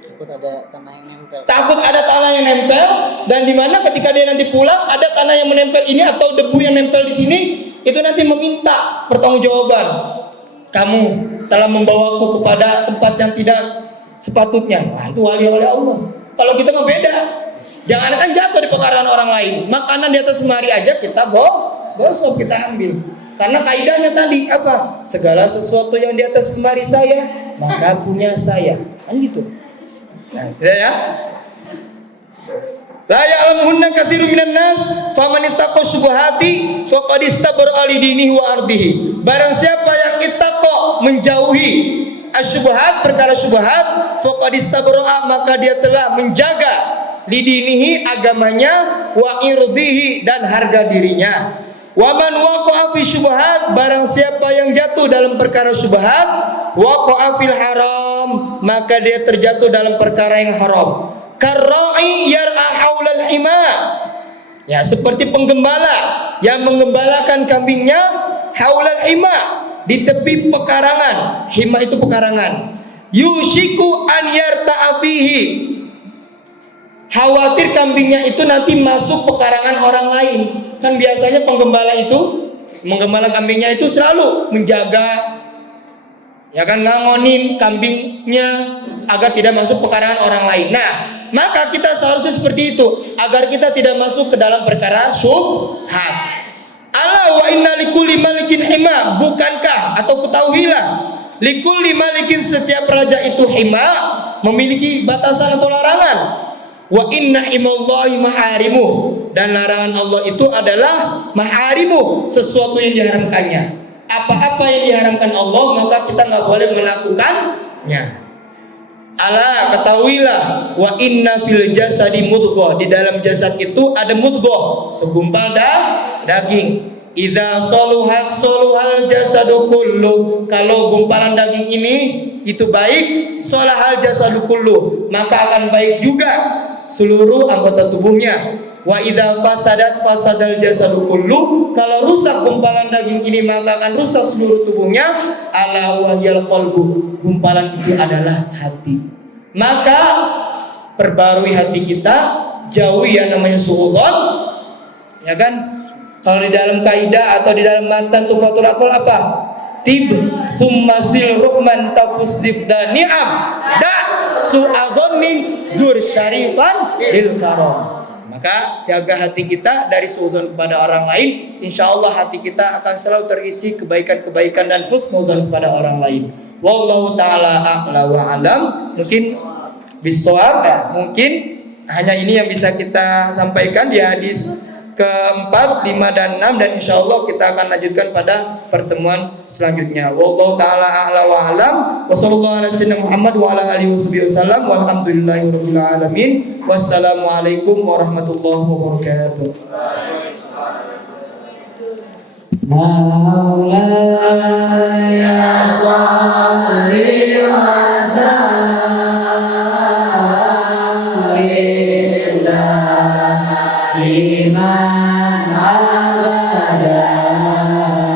Takut ada tanah yang nempel. Takut ada tanah yang nempel, dan di mana ketika dia nanti pulang ada tanah yang menempel ini atau debu yang nempel di sini, itu nanti meminta pertanggungjawaban. Kamu telah membawaku kepada tempat yang tidak sepatutnya. Nah, itu wali oleh Allah. Kalau kita mah beda. Jangankan jatuh di pekarangan orang lain, makanan di atas lemari aja kita gosok, kita ambil. Karena kaidahnya tadi apa? Segala sesuatu yang di atas lemari saya, maka punya saya. Kan gitu. Nah, ya. La ya'lamunna katsirun minan nas faman ittaqa syubhati faqad istabara li dinihi wa ardihi. Barang siapa yang ittaqa menjauhi asyubhat, perkara syubhat, faqad istabara, maka dia telah menjaga lidinihi, agamanya, wa irdihi, dan harga dirinya. Wa man waqa'a fi syubhat, barang siapa yang jatuh dalam perkara syubhat, waqa'a fil haram, maka dia terjatuh dalam perkara yang haram. Karra'i yar'a haulal hima, ya seperti penggembala yang menggembalakan kambingnya haulal hima, di tepi pekarangan. Hima itu pekarangan. Yushiku an yarta'a fihi, khawatir kambingnya itu nanti masuk pekarangan orang lain. Kan biasanya penggembala itu menggembala kambingnya itu selalu menjaga, ya kan, ngangonin kambingnya agar tidak masuk pekarangan orang lain. Nah, maka kita seharusnya seperti itu agar kita tidak masuk ke dalam perkara syubhat. Ala wa inna likulli malikin hima, bukankah atau ketahuilah, likulli malikin, setiap raja itu hima, memiliki batasan atau larangan. Wa inna himallahi maharimu, dan larangan Allah itu adalah maharimu, sesuatu yang diharamkannya. Apa-apa yang diharamkan Allah maka kita nggak boleh melakukannya. Ala, ketahuilah, wa inna fil jasadi mudghah, di dalam jasad itu ada mudghah, segumpal daging. Idza soluhal jasadu kullu. Kalau gumpalan daging ini itu baik, solahal jasadu kullu, maka akan baik juga seluruh anggota tubuhnya. Wa idza fasadal jasadu kullu. Kalau rusak gumpalan daging ini maka akan rusak seluruh tubuhnya. Ala wahyal qalbu. Gumpalan itu adalah hati. Maka perbarui hati kita, jauhi yang namanya suudzon, ya kan? Kalau di dalam kaidah atau di dalam matan Tuhfatul Atfal apa? Tib summa sil ruhman tafus difda ni'am da su'adhon min zur syarifan lil karam. Maka jaga hati kita dari suudzon kepada orang lain. Insya Allah hati kita akan selalu terisi kebaikan-kebaikan dan husnudzon kepada orang lain. Wallahu ta'ala a'la wa alam. Mungkin bisawab ya, mungkin hanya ini yang bisa kita sampaikan di hadis keempat, 5 dan 6, dan insya Allah kita akan lanjutkan pada pertemuan selanjutnya. Wallahu ta'ala a'la wa alam. Wa sallallahu ala sayyidina Muhammad wa ala alihi wasallam. Walhamdulillahi rabbil alamin. Wassalamualaikum warahmatullahi wabarakatuh. Maulaya salli wa sallim iman abada ala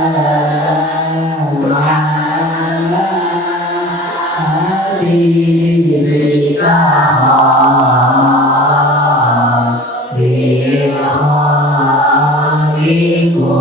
habibika khairul